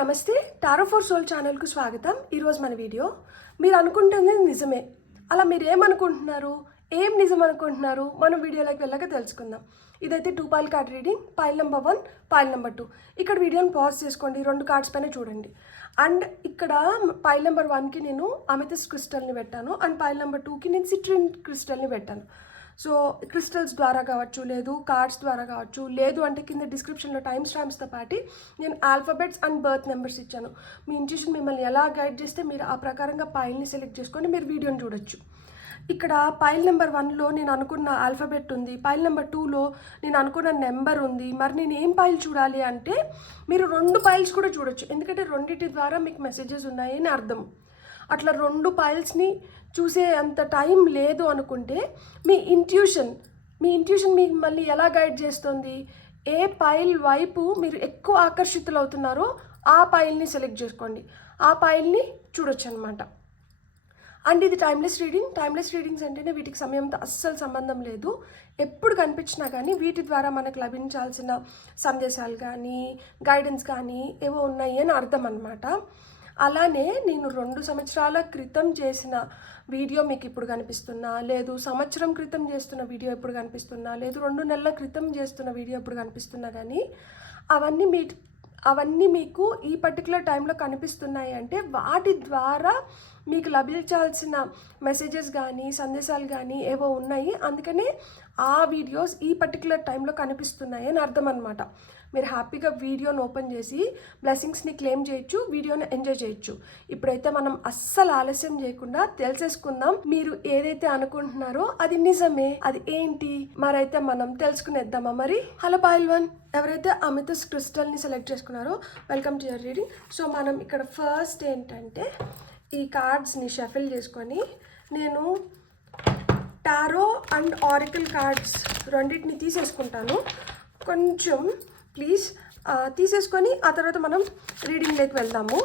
నమస్తే tarot for soul ఛానల్కు స్వాగతం. ఈరోజు మన వీడియో మీరు అనుకుంటుంది నిజమే. అలా మీరు ఏమనుకుంటున్నారు, ఏం నిజం అనుకుంటున్నారు, మనం వీడియోలోకి వెళ్ళాక తెలుసుకుందాం. ఇదైతే 2 pile card reading. Pile number 1, pile number 2. ఇక్కడ వీడియోని పాజ్ చేసుకోండి, 2 కార్డ్స్ పైన చూడండి. అండ్ ఇక్కడ పైల్ నెంబర్ 1కి నేను అమెథిస్ట్ క్రిస్టల్ని పెట్టాను, అండ్ పైల్ నెంబర్ 2కి నేను సిట్రిన్ క్రిస్టల్ని పెట్టాను. సో క్రిస్టల్స్ ద్వారా కావచ్చు, లేదు కార్డ్స్ ద్వారా కావచ్చు, లేదు అంటే కింద డిస్క్రిప్షన్లో టైం స్టాంప్స్తో పాటు నేను ఆల్ఫాబెట్స్ అండ్ బర్త్ నెంబర్స్ ఇచ్చాను. మీ ఇంట్యూషన్ మిమ్మల్ని ఎలా గైడ్ చేస్తే మీరు ఆ ప్రకారంగా పైల్ని సెలెక్ట్ చేసుకొని మీరు వీడియోని చూడొచ్చు. ఇక్కడ పైల్ నెంబర్ 1లో నేను అనుకున్న ఆల్ఫాబెట్ ఉంది, పైల్ నెంబర్ 2లో నేను అనుకున్న నెంబర్ ఉంది. మరి నేను ఏం పైల్ చూడాలి అంటే మీరు 2 పైల్స్ కూడా చూడొచ్చు, ఎందుకంటే రెండింటి ద్వారా మీకు మెసేజెస్ ఉన్నాయని అర్థం. అట్లా 2 పైల్స్ని చూసే అంత టైం లేదు అనుకుంటే మీ ఇంట్యూషన్ మిమ్మల్ని ఎలా గైడ్ చేస్తుంది, ఏ పైల్ వైపు మీరు ఎక్కువ ఆకర్షితులు అవుతున్నారో ఆ పైల్ని సెలెక్ట్ చేసుకోండి, ఆ పైల్ని చూడొచ్చు అనమాట. అండ్ ఇది టైమ్లెస్ రీడింగ్స్ అంటేనే వీటికి సమయంతో అస్సలు సంబంధం లేదు. ఎప్పుడు కనిపించినా కానీ వీటి ద్వారా మనకు లభించాల్సిన సందేశాలు కానీ గైడెన్స్ కానీ ఏవో ఉన్నాయి అని అర్థం అనమాట. అలానే నేను 2 సంవత్సరాల క్రితం చేసిన వీడియో మీకు ఇప్పుడు కనిపిస్తున్నా, లేదు సంవత్సరం క్రితం చేస్తున్న వీడియో ఇప్పుడు కనిపిస్తున్నా, లేదు 2 నెలల క్రితం చేస్తున్న వీడియో ఇప్పుడు కనిపిస్తున్నా కానీ అవన్నీ మీకు ఈ పర్టికులర్ టైంలో కనిపిస్తున్నాయి అంటే వాటి ద్వారా మీకు లభించాల్సిన మెసేజెస్ కానీ సందేశాలు కానీ ఏవో ఉన్నాయి. అందుకనే ఆ వీడియోస్ ఈ పర్టికులర్ టైంలో కనిపిస్తున్నాయి అని అర్థం అనమాట. మీరు హ్యాపీగా వీడియోని ఓపెన్ చేసి బ్లెస్సింగ్స్ని క్లెయిమ్ చేయొచ్చు, వీడియోని ఎంజాయ్ చేయొచ్చు. ఇప్పుడైతే మనం అస్సలు ఆలస్యం చేయకుండా తెలిసేసుకుందాం. మీరు ఏదైతే అనుకుంటున్నారో అది నిజమే, అది ఏంటి మరైతే మనం తెలుసుకునేద్దామా మరి. హలో పైల్ 1, ఎవరైతే అమెథిస్ట్ క్రిస్టల్ని సెలెక్ట్ చేసుకున్నారో welcome to your reading. So మనం ఇక్కడ ఫస్ట్ ఏంటంటే ఈ కార్డ్స్ని షఫిల్ చేసుకొని నేను టారో అండ్ ఆరికల్ కార్డ్స్ రెండింటిని తీసేసుకుంటాను. కొంచెం ప్లీజ్ తీసేసుకొని ఆ తర్వాత మనం రీడింగ్లోకి వెళ్దాము.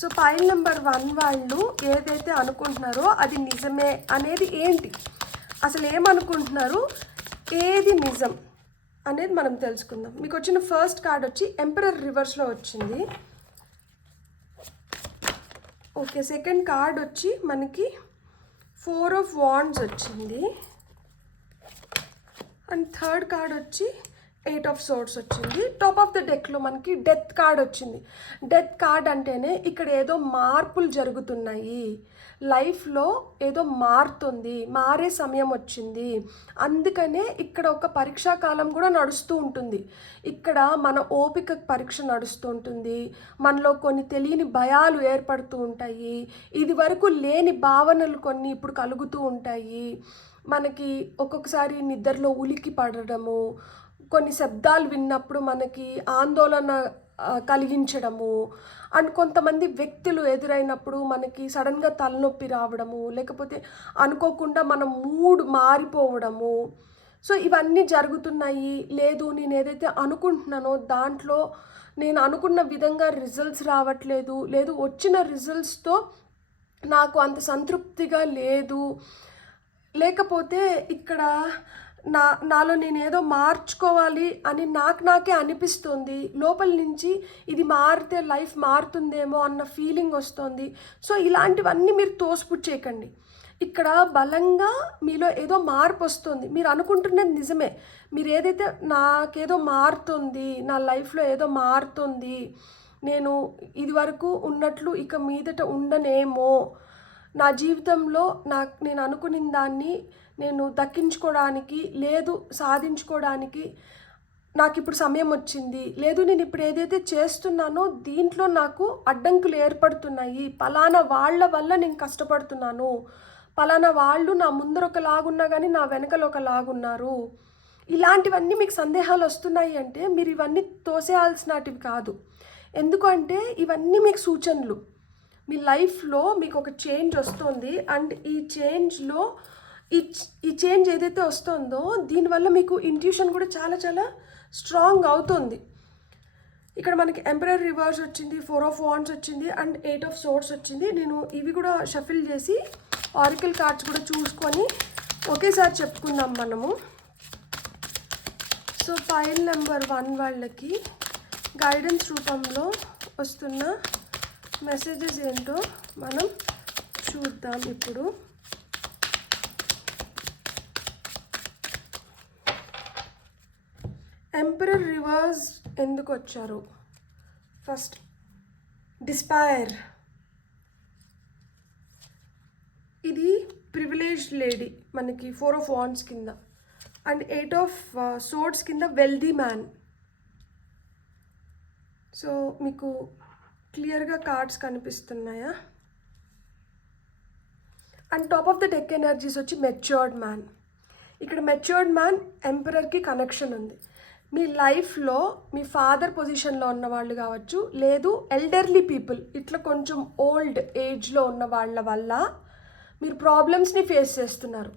సో పైల్ నెంబర్ 1 వాళ్ళు ఏదైతే అనుకుంటున్నారో అది నిజమే అనేది ఏంటి, అసలు ఏమనుకుంటున్నారు, ఏది నిజం అనేది మనం తెలుసుకుందాం. మీకు వచ్చిన ఫస్ట్ కార్డ్ వచ్చి ఎంపరర్ రివర్స్లో వచ్చింది. ఓకే, సెకండ్ కార్డ్ వచ్చి మనకి 4 ఆఫ్ వాండ్స్ వచ్చింది, అండ్ థర్డ్ కార్డ్ వచ్చి 8 ఆఫ్ సోర్డ్స్ వచ్చింది. టాప్ ఆఫ్ ద డెక్లో మనకి డెత్ కార్డ్ వచ్చింది. డెత్ కార్డ్ అంటేనే ఇక్కడ ఏదో మార్పులు జరుగుతున్నాయి, లైఫ్లో ఏదో మారుతుంది, మారే సమయం వచ్చింది. అందుకనే ఇక్కడ ఒక పరీక్షా కాలం కూడా నడుస్తూ ఉంటుంది. ఇక్కడ మన ఓపిక పరీక్ష నడుస్తూ ఉంటుంది, మనలో కొన్ని తెలియని భయాలు ఏర్పడుతూ ఉంటాయి, ఇది వరకు లేని భావనలు కొన్ని ఇప్పుడు కలుగుతూ ఉంటాయి. మనకి ఒక్కొక్కసారి నిద్రలో ఉలికి పడడము, కొన్ని శబ్దాలు విన్నప్పుడు మనకి ఆందోళన కలిగించడము, అండ్ కొంతమంది వ్యక్తులు ఎదురైనప్పుడు మనకి సడన్గా తలనొప్పి రావడము, లేకపోతే అనుకోకుండా మన మూడ్ మారిపోవడము. సో ఇవన్నీ జరుగుతున్నాయి. లేదు నేను ఏదైతే అనుకుంటున్నానో దాంట్లో నేను అనుకున్న విధంగా రిజల్ట్స్ రావట్లేదు, లేదు వచ్చిన రిజల్ట్స్తో నాకు అంత సంతృప్తిగా లేదు, లేకపోతే ఇక్కడ నాలో నేను ఏదో మార్చుకోవాలి అని నాకే అనిపిస్తుంది, లోపల నుంచి ఇది మారితే లైఫ్ మారుతుందేమో అన్న ఫీలింగ్ వస్తుంది. సో ఇలాంటివన్నీ మీరు తోసిపుచ్చేయకండి. ఇక్కడ బలంగా మీలో ఏదో మార్పు వస్తుంది, మీరు అనుకుంటున్నది నిజమే. మీరు ఏదైతే నాకేదో మారుతుంది, నా లైఫ్లో ఏదో మారుతుంది, నేను ఇది వరకు ఉన్నట్లు ఇక మీదట ఉండనేమో, నా జీవితంలో నేను అనుకున్న దాన్ని నేను దక్కించుకోవడానికి లేదు సాధించుకోవడానికి నాకు ఇప్పుడు సమయం వచ్చింది, లేదు నేను ఇప్పుడు ఏదైతే చేస్తున్నానో దీంట్లో నాకు అడ్డంకులు ఏర్పడుతున్నాయి, పలానా వాళ్ళ వల్ల నేను కష్టపడుతున్నాను, పలానా వాళ్ళు నా ముందర ఒకలాగున్నా కానీ నా వెనకలు ఒకలాగున్నారు, ఇలాంటివన్నీ మీకు సందేహాలు వస్తున్నాయి అంటే మీరు ఇవన్నీ తోసేయాల్సినటివి కాదు. ఎందుకంటే ఇవన్నీ మీకు సూచనలు. మీ లైఫ్లో మీకు ఒక చేంజ్ వస్తుంది, అండ్ ఈ చేంజ్లో ఈ చేంజ్ ఏదైతే వస్తుందో దీనివల్ల మీకు ఇంట్యూషన్ కూడా చాలా చాలా స్ట్రాంగ్ అవుతుంది. ఇక్కడ మనకి ఎంపరర్ రివర్స్ వచ్చింది, 4 ఆఫ్ వాండ్స్ వచ్చింది, అండ్ 8 ఆఫ్ సోర్డ్స్ వచ్చింది. నేను ఇవి కూడా షఫిల్ చేసి ఆరికల్ కార్డ్స్ కూడా చూసుకొని ఒకేసారి చెప్పుకుందాం మనము. సో పైల్ నెంబర్ 1 వాళ్ళకి గైడెన్స్ రూపంలో వస్తున్న మెసేజెస్ ఏంటో మనం చూద్దాం ఇప్పుడు. ఎంపరర్ రివర్స్ ఎందుకు వచ్చారు? ఫస్ట్ డిస్పైర్, ఇది ప్రివిలేజ్డ్ లేడీ మనకి 4 of Wands కింద, అండ్ 8 of Swords కింద వెల్దీ మ్యాన్. సో మీకు క్లియర్గా కార్డ్స్ కనిపిస్తున్నాయా? And top of the deck energies వచ్చి మెచ్యూర్డ్ మ్యాన్. ఇక్కడ మెచ్యూర్డ్ మ్యాన్ ఎంపరర్కి కనెక్షన్ ఉంది. మీ లైఫ్లో మీ ఫాదర్ పొజిషన్లో ఉన్న వాళ్ళు కావచ్చు, లేదు ఎల్డర్లీ పీపుల్, ఇట్లా కొంచెం ఓల్డ్ ఏజ్లో ఉన్న వాళ్ళ వల్ల మీరు ప్రాబ్లమ్స్ని ఫేస్ చేస్తున్నారు.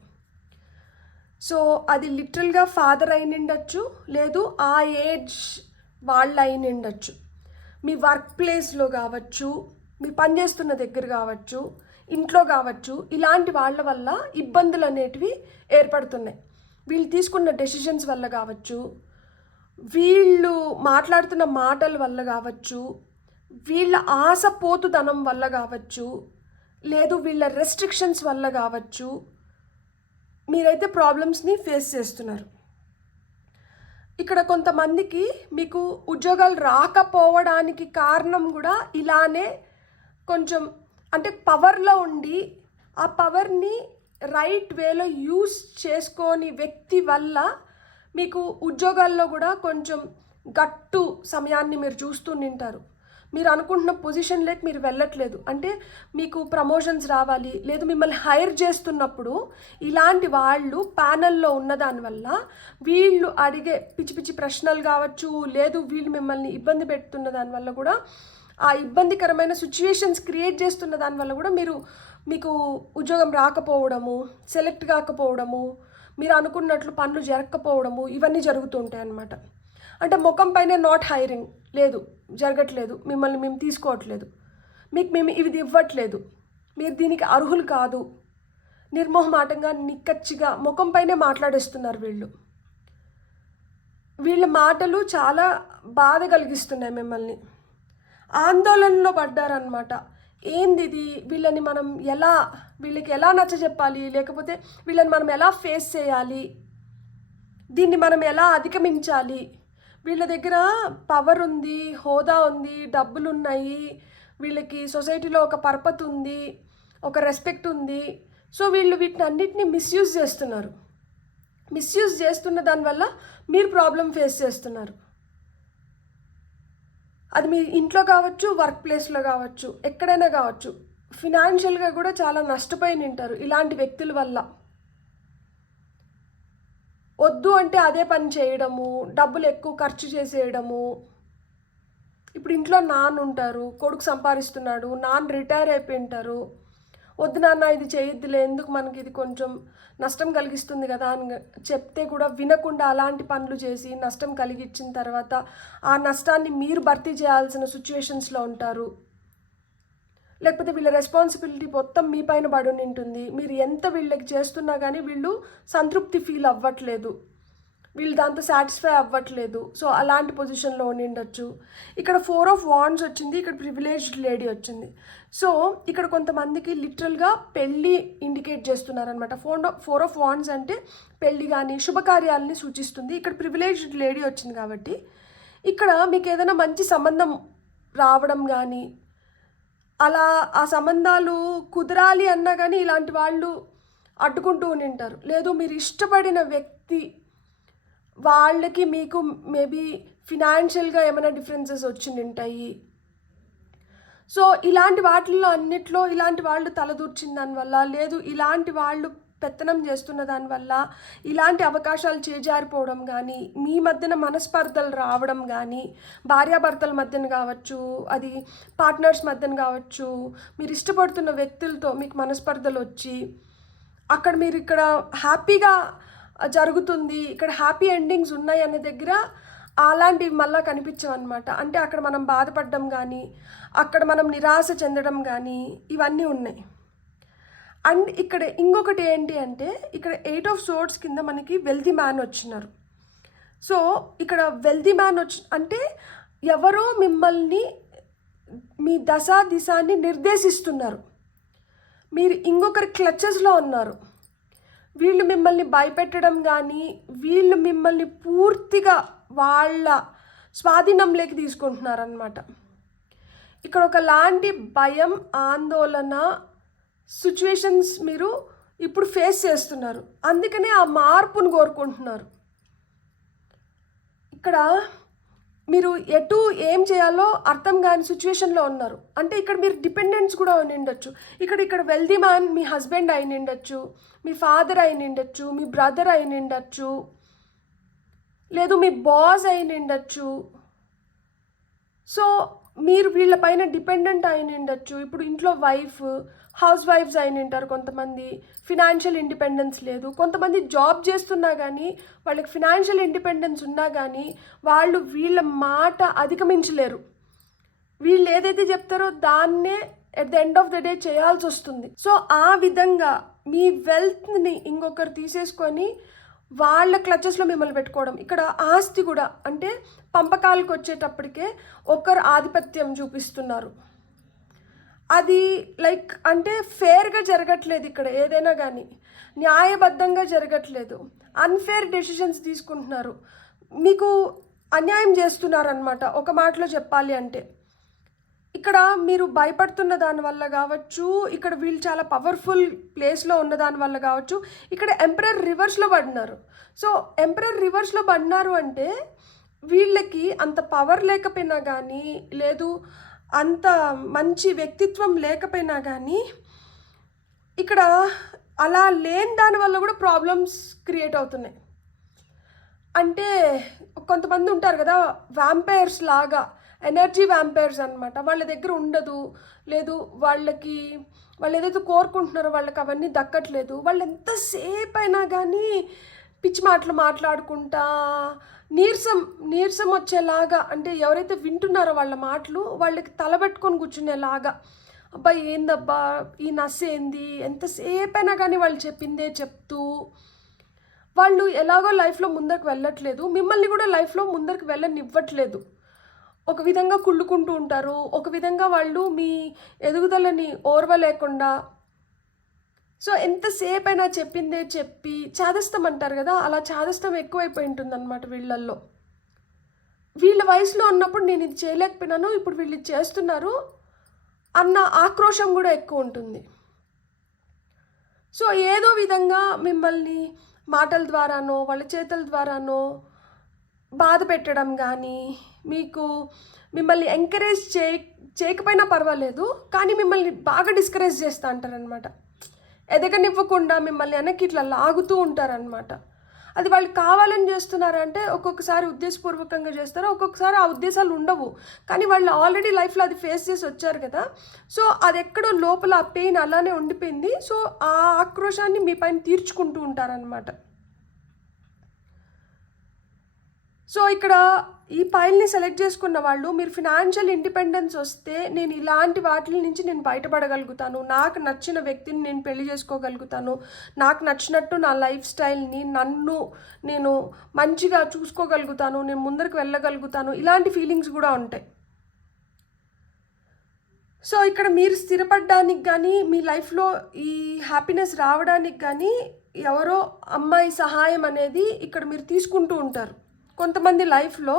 సో అది లిటరల్గా ఫాదర్ అయి ఉండొచ్చు, లేదు ఆ ఏజ్ వాళ్ళు అయి ఉండొచ్చు, మీ వర్క్ ప్లేస్లో కావచ్చు, మీ పనిచేస్తున్న దగ్గర కావచ్చు, ఇంట్లో కావచ్చు. ఇలాంటి వాళ్ళ వల్ల ఇబ్బందులు అనేటివి ఏర్పడుతున్నాయి. వీళ్ళు తీసుకున్న డెసిషన్స్ వల్ల కావచ్చు, వీళ్ళు మాట్లాడుతున్న మాటల వల్ల కావచ్చు, వీళ్ళ ఆశపోతుదనం వల్ల కావచ్చు, లేదు వీళ్ళ రెస్ట్రిక్షన్స్ వల్ల కావచ్చు, మీరైతే ప్రాబ్లమ్స్ని ఫేస్ చేస్తున్నారు. ఇక్కడ కొంతమందికి మీకు ఉద్యోగాలు రాకపోవడానికి కారణం కూడా ఇలానే కొంచెం అంటే పవర్లో ఉండి ఆ పవర్ని రైట్ వేలో యూస్ చేసుకోని వ్యక్తి వల్ల మీకు ఉద్యోగాల్లో కూడా కొంచెం గట్టు సమయాన్ని మీరు చూస్తూ నింటారు. మీరు అనుకుంటున్న పొజిషన్లోకి మీరు వెళ్ళట్లేదు. అంటే మీకు ప్రమోషన్స్ రావాలి, లేదు మిమ్మల్ని హైర్ చేస్తున్నప్పుడు ఇలాంటి వాళ్ళు ప్యానల్లో ఉన్న దానివల్ల వీళ్ళు అడిగే పిచ్చి పిచ్చి ప్రశ్నలు కావచ్చు, లేదు వీళ్ళు మిమ్మల్ని ఇబ్బంది పెడుతున్న దానివల్ల కూడా, ఆ ఇబ్బందికరమైన సిచ్యువేషన్స్ క్రియేట్ చేస్తున్న దానివల్ల కూడా మీకు ఉద్యోగం రాకపోవడము, సెలెక్ట్ కాకపోవడము, మీరు అనుకున్నట్లు పనులు జరగకపోవడము, ఇవన్నీ జరుగుతూ ఉంటాయి అన్నమాట. అంటే ముఖం పైన నాట్ హైరింగ్, లేదు జరగట్లేదు, మిమ్మల్ని మేము తీసుకోవట్లేదు, మేము ఇది ఇవ్వట్లేదు, మీరు దీనికి అర్హులు కాదు, నిర్మోహమాటంగా నిక్కచ్చిగా ముఖం పైనే మాట్లాడేస్తున్నారు వీళ్ళ మాటలు చాలా బాధ కలిగిస్తున్నాయి మిమ్మల్ని. ఆందోళనలో పడ్డారనమాట. ఏంది ఇది, వీళ్ళకి ఎలా నచ్చజెప్పాలి, లేకపోతే వీళ్ళని మనం ఎలా ఫేస్ చేయాలి, దీన్ని మనం ఎలా అధిగమించాలి, వీళ్ళ దగ్గర పవర్ ఉంది, హోదా ఉంది, డబ్బులు ఉన్నాయి, వీళ్ళకి సొసైటీలో ఒక పర్పత్ ఉంది, ఒక రెస్పెక్ట్ ఉంది. సో వీళ్ళు వీటిని అన్నిటినీ మిస్యూజ్ చేస్తున్నారు. మిస్యూజ్ చేస్తున్న దానివల్ల మీరు ప్రాబ్లం ఫేస్ చేస్తున్నారు. అది మీ ఇంట్లో కావచ్చు, వర్క్ ప్లేస్లో కావచ్చు, ఎక్కడైనా కావచ్చు. ఫినాన్షియల్గా కూడా చాలా నష్టపోయి ఉంటారు ఇలాంటి వ్యక్తుల వల్ల. వద్దు అంటే అదే పని చేయడము, డబ్బులు ఎక్కువ ఖర్చు చేసేయడము. ఇప్పుడు ఇంట్లో నాన్న ఉంటారు, కొడుకు సంపాదిస్తున్నాడు, నాన్న రిటైర్ అయిపోయి ఉంటారు, వద్దు నాన్న ఇది చేయొద్దులే, ఎందుకు మనకి ఇది కొంచెం నష్టం కలిగిస్తుంది కదా అని చెప్తే కూడా వినకుండా అలాంటి పనులు చేసి నష్టం కలిగించిన తర్వాత ఆ నష్టాన్ని మీరు భర్తీ చేయాల్సిన సిచ్యువేషన్స్లో ఉంటారు. లేకపోతే వీళ్ళ రెస్పాన్సిబిలిటీ మొత్తం మీ పైన పడి ఉంటుంది. మీరు ఎంత వీళ్ళకి చేస్తున్నా కానీ వీళ్ళు సంతృప్తి ఫీల్ అవ్వట్లేదు, వీళ్ళు దాంతో సాటిస్ఫై అవ్వట్లేదు. సో అలాంటి పొజిషన్లో ఉండొచ్చు. ఇక్కడ 4 of Wands వచ్చింది, ఇక్కడ ప్రివిలేజ్డ్ లేడీ వచ్చింది. సో ఇక్కడ కొంతమందికి లిటరల్గా పెళ్ళి ఇండికేట్ చేస్తున్నారనమాట. 4 of Wands అంటే పెళ్ళి కానీ శుభకార్యాలని సూచిస్తుంది. ఇక్కడ ప్రివిలేజ్డ్ లేడీ వచ్చింది కాబట్టి ఇక్కడ మీకు ఏదైనా మంచి సంబంధం రావడం కానీ, అలా ఆ సంబంధాలు కుదరాలి అన్నా కానీ ఇలాంటి వాళ్ళు అడ్డుకుంటూ ఉంటారు. లేదు మీరు ఇష్టపడిన వ్యక్తి వాళ్ళకి మీకు మేబీ ఫినాన్షియల్గా ఏమైనా డిఫరెన్సెస్ వచ్చి ఉంటాయి. సో ఇలాంటి వాటిల్లో అన్నిట్లో ఇలాంటి వాళ్ళు తలదూర్చిన దానివల్ల, లేదు ఇలాంటి వాళ్ళు పెత్తనం చేస్తున్న దానివల్ల ఇలాంటి అవకాశాలు చేజారిపోవడం కానీ, మీ మధ్యన మనస్పర్ధలు రావడం కానీ, భార్యాభర్తల మధ్యన కావచ్చు, అది పార్ట్నర్స్ మధ్యన కావచ్చు, మీరు ఇష్టపడుతున్న వ్యక్తులతో మీకు మనస్పర్ధలు వచ్చి అక్కడ మీరు ఇక్కడ హ్యాపీగా జరుగుతుంది, ఇక్కడ హ్యాపీ ఎండింగ్స్ ఉన్నాయి అనే దగ్గర అలాంటివి మళ్ళీ కనిపించవన్నమాట. అంటే అక్కడ మనం బాధపడడం కానీ, అక్కడ మనం నిరాశ చెందడం కానీ ఇవన్నీ ఉన్నాయి. అండ్ ఇక్కడ ఇంకొకటి ఏంటి అంటే ఇక్కడ 8 of Swords కింద మనకి వెల్తీ మ్యాన్ వచ్చినారు. సో ఇక్కడ వెల్తీ మ్యాన్ అంటే ఎవరో మిమ్మల్ని మీ దిశాన్ని నిర్దేశిస్తున్నారు. మీరు ఇంకొకరి క్లచెస్లో ఉన్నారు. వీళ్ళు మిమ్మల్ని భయపెట్టడం కానీ, వీళ్ళు మిమ్మల్ని పూర్తిగా వాళ్ళ స్వాధీనంలోకి తీసుకుంటున్నారనమాట. ఇక్కడ ఒకలాంటి భయం, ఆందోళన సిచ్యువేషన్స్ మీరు ఇప్పుడు ఫేస్ చేస్తున్నారు. అందుకనే ఆ మార్పును కోరుకుంటున్నారు. ఇక్కడ మీరు ఎటు ఏం చేయాలో అర్థం కాని సిచ్యువేషన్లో ఉన్నారు. అంటే ఇక్కడ మీరు డిపెండెంట్స్ కూడా ఉండిండొచ్చు. ఇక్కడ వెల్దీ మ్యాన్ మీ హస్బెండ్ అయినిండొచ్చు, మీ ఫాదర్ అయినిండొచ్చు, మీ బ్రదర్ అయినిండొచ్చు, లేదు మీ బాస్ అయినిండొచ్చు. సో మీరు వీళ్ళపైన డిపెండెంట్ అయినిండొచ్చు. ఇప్పుడు ఇంట్లో హౌస్ వైఫ్స్ అయినింటారు కొంతమంది. ఫినాన్షియల్ ఇండిపెండెన్స్ లేదు. కొంతమంది జాబ్ చేస్తున్నా కానీ, వాళ్ళకి ఫినాన్షియల్ ఇండిపెండెన్స్ ఉన్నా కానీ వాళ్ళు వీళ్ళ మాట అధిగమించలేరు. వీళ్ళు ఏదైతే చెప్తారో దాన్నే at the end of the day చేయాల్సి వస్తుంది. సో ఆ విధంగా మీ వెల్త్ని ఇంకొకరు తీసేసుకొని వాళ్ళ క్లచెస్లో మిమ్మల్ని పెట్టుకోవడం. ఇక్కడ ఆస్తి కూడా అంటే పంపకాలకు వచ్చేటప్పటికే ఒకరు ఆధిపత్యం చూపిస్తున్నారు. అది అంటే ఫేర్గా జరగట్లేదు. ఇక్కడ ఏదైనా కానీ న్యాయబద్ధంగా జరగట్లేదు. అన్ఫేర్ డెసిషన్స్ తీసుకుంటున్నారు. మీకు అన్యాయం చేస్తున్నారనమాట ఒక మాటలో చెప్పాలి అంటే. ఇక్కడ మీరు భయపడుతున్న దానివల్ల కావచ్చు, ఇక్కడ వీళ్ళు చాలా పవర్ఫుల్ ప్లేస్లో ఉన్న దానివల్ల కావచ్చు, ఇక్కడ ఎంపరర్ రివర్స్లో పడినారు. సో ఎంపరర్ రివర్స్లో పడినారు అంటే వీళ్ళకి అంత పవర్ లేకపోయినా కానీ, లేదు అంత మంచి వ్యక్తిత్వం లేకపోయినా కానీ, ఇక్కడ అలా లేని దానివల్ల కూడా ప్రాబ్లమ్స్ క్రియేట్ అవుతున్నాయి. అంటే కొంతమంది ఉంటారు కదా, వ్యాంపైర్స్ లాగా, ఎనర్జీ వ్యాంపైర్స్ అనమాట. వాళ్ళ దగ్గర ఉండదు, లేదు వాళ్ళు ఏదైతే కోరుకుంటున్నారో వాళ్ళకి అవన్నీ దక్కట్లేదు. వాళ్ళు ఎంతసేపు అయినా కానీ పిచ్చి మాటలు మాట్లాడుకుంటా నీరసం వచ్చేలాగా, అంటే ఎవరైతే వింటున్నారో వాళ్ళ మాటలు వాళ్ళకి తలబెట్టుకొని కూర్చునేలాగా, అబ్బా ఏందబ్బా ఈ నస్ ఏంది, ఎంతసేపు అయినా కానీ వాళ్ళు చెప్పిందే చెప్తూ వాళ్ళు ఎలాగో లైఫ్లో ముందరికి వెళ్ళట్లేదు, మిమ్మల్ని కూడా లైఫ్లో ముందరికి వెళ్ళనివ్వట్లేదు. ఒక విధంగా కుళ్ళుకుంటూ ఉంటారు. ఒక విధంగా వాళ్ళు మీ ఎదుగుదలని ఓర్వలేకుండా, సో ఎంతసేపు అయినా చెప్పిందే చెప్పి చాదస్తం అంటారు కదా, అలా చాదస్తం ఎక్కువైపోయి ఉంటుందన్నమాట వీళ్ళల్లో. వీళ్ళ వయసులో ఉన్నప్పుడు నేను ఇది చేయలేకపోయినాను, ఇప్పుడు వీళ్ళు ఇది చేస్తున్నారు అన్న ఆక్రోశం కూడా ఎక్కువ ఉంటుంది. సో ఏదో విధంగా మిమ్మల్ని మాటల ద్వారానో వాళ్ళ చేతుల ద్వారానో బాధ పెట్టడం కానీ, మిమ్మల్ని ఎంకరేజ్ చేయకపోయినా పర్వాలేదు, కానీ మిమ్మల్ని బాగా డిస్కరేజ్ చేస్తూ అంటారనమాట. ఎదగనివ్వకుండా మిమ్మల్ని వెనక్కి ఇట్లా లాగుతూ ఉంటారనమాట. అది వాళ్ళు కావాలని చేస్తున్నారంటే ఒక్కొక్కసారి ఉద్దేశపూర్వకంగా చేస్తారు, ఒక్కొక్కసారి ఆ ఉద్దేశాలు ఉండవు. కానీ వాళ్ళు ఆల్రెడీ లైఫ్లో అది ఫేస్ చేసి వచ్చారు కదా, సో అది ఎక్కడో లోపల ఆ పెయిన్ అలానే ఉండిపోయింది. సో ఆ ఆక్రోశాన్ని మీ పైన తీర్చుకుంటూ ఉంటారనమాట. సో ఇక్కడ ఈ ఫైల్ని సెలెక్ట్ చేసుకున్న వాళ్ళు, మీరు ఫినాన్షియల్ ఇండిపెండెన్స్ వస్తే నేను ఇలాంటి వాటి నుంచి నేను బయటపడగలుగుతాను, నాకు నచ్చిన వ్యక్తిని నేను పెళ్లి చేసుకోగలుగుతాను, నాకు నచ్చినట్టు నా లైఫ్ స్టైల్ని నేను మంచిగా చూసుకోగలుగుతాను, నేను ముందరికి వెళ్ళగలుగుతాను, ఇలాంటి ఫీలింగ్స్ కూడా ఉంటాయి. సో ఇక్కడ మీరు స్థిరపడడానికి కానీ, మీ లైఫ్లో ఈ హ్యాపీనెస్ రావడానికి కానీ ఎవరో అమ్మాయి సహాయం అనేది ఇక్కడ మీరు తీసుకుంటూ ఉంటారు. కొంతమంది లైఫ్లో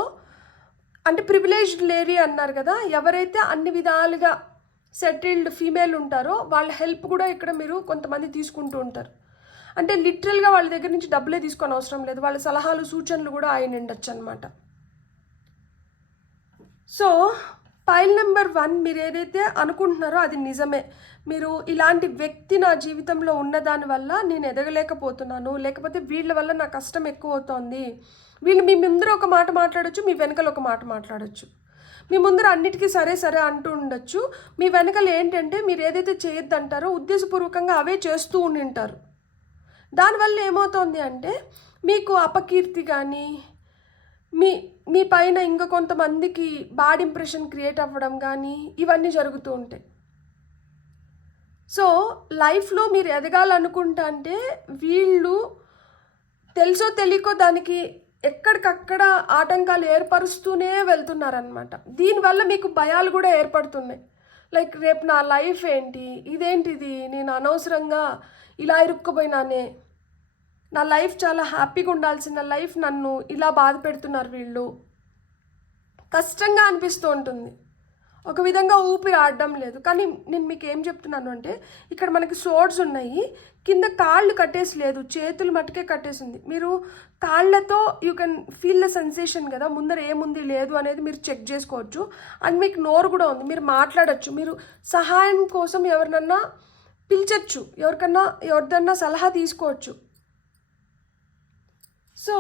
అంటే ప్రివిలేజ్డ్ లేడీ అన్నారు కదా, ఎవరైతే అన్ని విధాలుగా సెటిల్డ్ ఫీమేల్ ఉంటారో వాళ్ళ హెల్ప్ కూడా ఇక్కడ మీరు కొంతమంది తీసుకుంటూ ఉంటారు. అంటే లిటరల్గా వాళ్ళ దగ్గర నుంచి డబ్బులే తీసుకొని అవసరం లేదు, వాళ్ళ సలహాలు సూచనలు కూడా ఆయన ఉండొచ్చు అనమాట. సో ఫైల్ నెంబర్ 1 మీరు ఏదైతే అనుకుంటున్నారో అది నిజమే. మీరు ఇలాంటి వ్యక్తి నా జీవితంలో ఉన్నదాని వల్ల నేను ఎదగలేకపోతున్నాను, లేకపోతే వీళ్ళ వల్ల నా కష్టం ఎక్కువ అవుతోంది. వీళ్ళు మీ ముందర ఒక మాట మాట్లాడచ్చు, మీ వెనకలు ఒక మాట మాట్లాడచ్చు. మీ ముందర అన్నిటికీ సరే సరే అంటూ ఉండొచ్చు, మీ వెనకలు ఏంటంటే మీరు ఏదైతే చేయొద్దంటారో ఉద్దేశపూర్వకంగా అవే చేస్తూ ఉండింటారు. దానివల్ల ఏమవుతుంది అంటే మీకు అపకీర్తి కానీ, మీ పైన ఇంకా కొంతమందికి బ్యాడ్ ఇంప్రెషన్ క్రియేట్ అవ్వడం కానీ ఇవన్నీ జరుగుతూ ఉంటాయి. సో లైఫ్లో మీరు ఎదగాలనుకుంటా అంటే వీళ్ళు తెలుసో తెలియకో దానికి ఎక్కడికక్కడ ఆటంకాలు ఏర్పరుస్తూనే వెళ్తున్నారనమాట. దీనివల్ల మీకు భయాలు కూడా ఏర్పడుతున్నాయి. లైక్ రేపు నా లైఫ్ ఏంటి, ఇదేంటిది, నేను అనవసరంగా ఇలా ఇరుక్కుపోయినానే, నా లైఫ్ చాలా హ్యాపీగా ఉండాల్సిన లైఫ్ నన్ను ఇలా బాధ పెడుతున్నారు వీళ్ళు, కష్టంగా అనిపిస్తూ ఉంటుంది. ఒక విధంగా ఊపిరి ఆడడం లేదు. కానీ నేను మీకు ఏం చెప్తున్నాను అంటే, ఇక్కడ మనకి సోర్డ్స్ ఉన్నాయి, కింద కాళ్ళు కట్టేసి లేదు, చేతులు మట్టుకే కట్టేసింది. మీరు కాళ్ళతో you can feel the sensation కదా, ముందర ఏముంది లేదు అనేది మీరు చెక్ చేసుకోవచ్చు. అండ్ మీకు నోరు కూడా ఉంది, మీరు మాట్లాడచ్చు, మీరు సహాయం కోసం ఎవరినన్నా పిలిచచ్చు, ఎవరిదన్నా సలహా తీసుకోవచ్చు. సో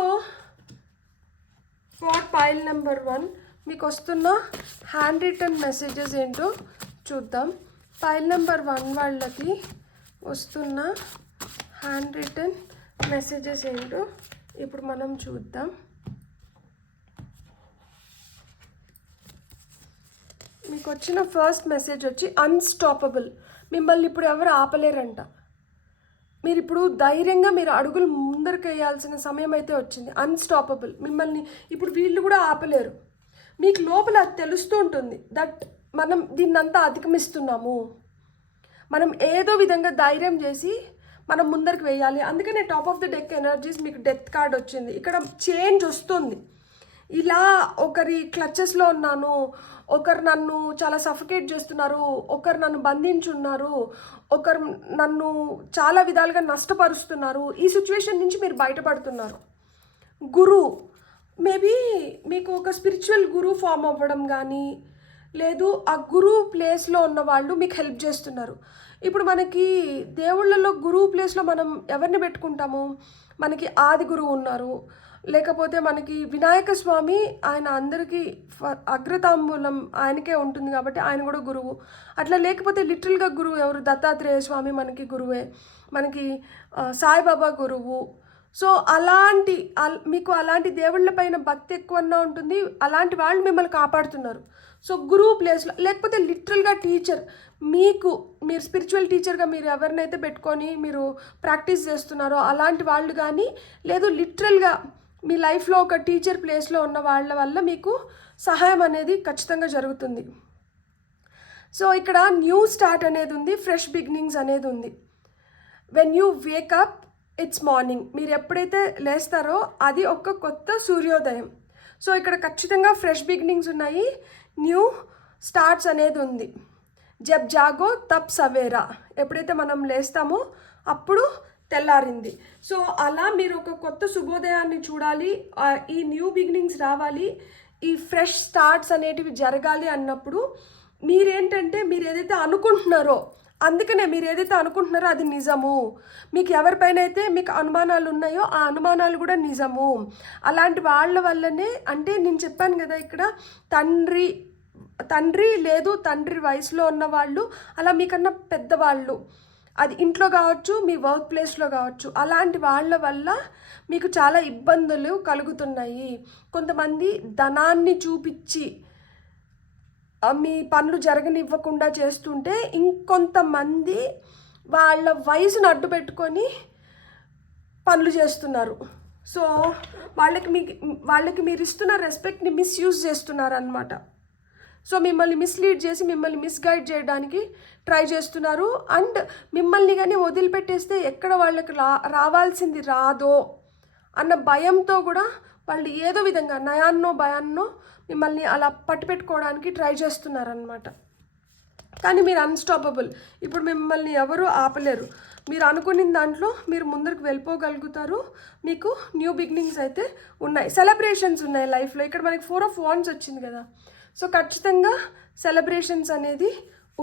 ఫర్ పైల్ నెంబర్ 1 మీకు వస్తున్న హ్యాండ్ రిటన్ మెసేజెస్ ఏంటో చూద్దాం. పైల్ నెంబర్ 1 వాళ్ళకి వస్తున్న హ్యాండ్ రిటన్ మెసేజెస్ ఏంటో ఇప్పుడు మనం చూద్దాం. మీకు వచ్చిన ఫస్ట్ మెసేజ్ వచ్చి అన్స్టాపబుల్. మిమ్మల్ని ఇప్పుడు ఎవరు ఆపలేరంట. మీరు ఇప్పుడు ధైర్యంగా మీరు అడుగులు ముందరికి వేయాల్సిన సమయం అయితే వచ్చింది. అన్స్టాపబుల్. మిమ్మల్ని ఇప్పుడు వీళ్ళు కూడా ఆపలేరు. మీకు లోపల తెలుస్తూ ఉంటుంది దట్ మనం దీన్నంతా అధిగమిస్తున్నాము, మనం ఏదో విధంగా ధైర్యం చేసి మనం ముందరికి వేయాలి. అందుకనే top of the deck energies మీకు డెత్ కార్డ్ వచ్చింది. ఇక్కడ చేంజ్ వస్తుంది. ఇలా ఒకరి క్లచెస్లో ఉన్నాను, ఒకరు నన్ను చాలా సఫకేట్ చేస్తున్నారు, ఒకరు నన్ను బంధించున్నారు, ఒకరు నన్ను చాలా విధాలుగా నష్టపరుస్తున్నారు, ఈ సిచ్యువేషన్ నుంచి మీరు బయటపడుతున్నారు. గురువు, మేబీ మీకు ఒక స్పిరిచువల్ గురువు ఫామ్ అవ్వడం కానీ, లేదు ఆ గురువు ప్లేస్లో ఉన్న వాళ్ళు మీకు హెల్ప్ చేస్తున్నారు. ఇప్పుడు మనకి దేవుళ్ళలో గురువు ప్లేస్లో మనం ఎవరిని పెట్టుకుంటాము? మనకి ఆది గురువు ఉన్నారు, లేకపోతే మనకి వినాయక స్వామి, ఆయన అందరికీ అగ్రతాంబూలం ఆయనకే ఉంటుంది కాబట్టి ఆయన కూడా గురువు. అట్లా లేకపోతే లిటరల్గా గురువు ఎవరు? దత్తాత్రేయ స్వామి మనకి గురువే, మనకి సాయిబాబా గురువు. సో మీకు అలాంటి దేవుళ్ళ పైన భక్తి ఎక్కువన్నా ఉంటుంది, అలాంటి వాళ్ళు మిమ్మల్ని కాపాడుతున్నారు. సో గురువు ప్లేస్లో, లేకపోతే లిటరల్గా టీచర్, మీరు స్పిరిచువల్ టీచర్గా మీరు ఎవరినైతే పెట్టుకొని మీరు ప్రాక్టీస్ చేస్తున్నారో అలాంటి వాళ్ళు కానీ, లేదు లిటరల్గా మీ లైఫ్లో ఒక టీచర్ ప్లేస్లో ఉన్న వాళ్ళ వల్ల మీకు సహాయం అనేది ఖచ్చితంగా జరుగుతుంది. సో ఇక్కడ న్యూ స్టార్ట్ అనేది ఉంది, ఫ్రెష్ బిగినింగ్స్ అనేది ఉంది. When you wake up it's morning. మీరు ఎప్పుడైతే లేస్తారో అది ఒక కొత్త సూర్యోదయం. సో ఇక్కడ ఖచ్చితంగా ఫ్రెష్ బిగినింగ్స్ ఉన్నాయి, న్యూ స్టార్ట్స్ అనేది ఉంది. జబ్ జాగో తబ్ సవేరా. ఎప్పుడైతే మనం లేస్తామో అప్పుడు తెల్లారింది. సో అలా మీరు ఒక కొత్త శుభోదయాన్ని చూడాలి, ఈ న్యూ బిగినింగ్స్ రావాలి, ఈ ఫ్రెష్ స్టార్ట్స్ అనేటివి జరగాలి అన్నప్పుడు మీరేంటంటే మీరు ఏదైతే అనుకుంటున్నారో, అందుకనే మీరు ఏదైతే అనుకుంటున్నారో అది నిజము. మీకు ఎవరిపైన అయితే మీకు అనుమానాలు ఉన్నాయో ఆ అనుమానాలు కూడా నిజము. అలాంటి వాళ్ళ వల్లనే, అంటే నేను చెప్పాను కదా ఇక్కడ తండ్రి లేదు తండ్రి వయసులో ఉన్న వాళ్ళు, అలా మీకన్నా పెద్దవాళ్ళు, అది ఇంట్లో కావచ్చు, మీ వర్క్ ప్లేస్లో కావచ్చు, అలాంటి వాళ్ళ వల్ల మీకు చాలా ఇబ్బందులు కలుగుతున్నాయి. కొంతమంది ధనాన్ని చూపించి మీ పనులు జరగనివ్వకుండా చేస్తుంటే, ఇంకొంతమంది వాళ్ళ వయసును అడ్డు పెట్టుకొని పనులు చేస్తున్నారు. సో వాళ్ళకి మీరు ఇస్తున్న రెస్పెక్ట్ని మిస్యూజ్ చేస్తున్నారు అన్నమాట. సో మిమ్మల్ని మిస్లీడ్ చేసి, మిమ్మల్ని మిస్గైడ్ చేయడానికి ట్రై చేస్తున్నారు. అండ్ మిమ్మల్ని కానీ వదిలిపెట్టేస్తే ఎక్కడ వాళ్ళకి రావాల్సింది రాదో అన్న భయంతో కూడా వాళ్ళు ఏదో విధంగా నయాన్నో భయాన్నో మిమ్మల్ని అలా పట్టుపెట్టుకోవడానికి ట్రై చేస్తున్నారనమాట. కానీ మీరు అన్స్టాపబుల్. ఇప్పుడు మిమ్మల్ని ఎవరు ఆపలేరు. మీరు అనుకున్న దాంట్లో మీరు ముందరికి వెళ్ళిపోగలుగుతారు. మీకు న్యూ బిగినింగ్స్ అయితే ఉన్నాయి, సెలబ్రేషన్స్ ఉన్నాయి లైఫ్లో. ఇక్కడ మనకి 4 of Wands వచ్చింది కదా, సో ఖచ్చితంగా సెలబ్రేషన్స్ అనేది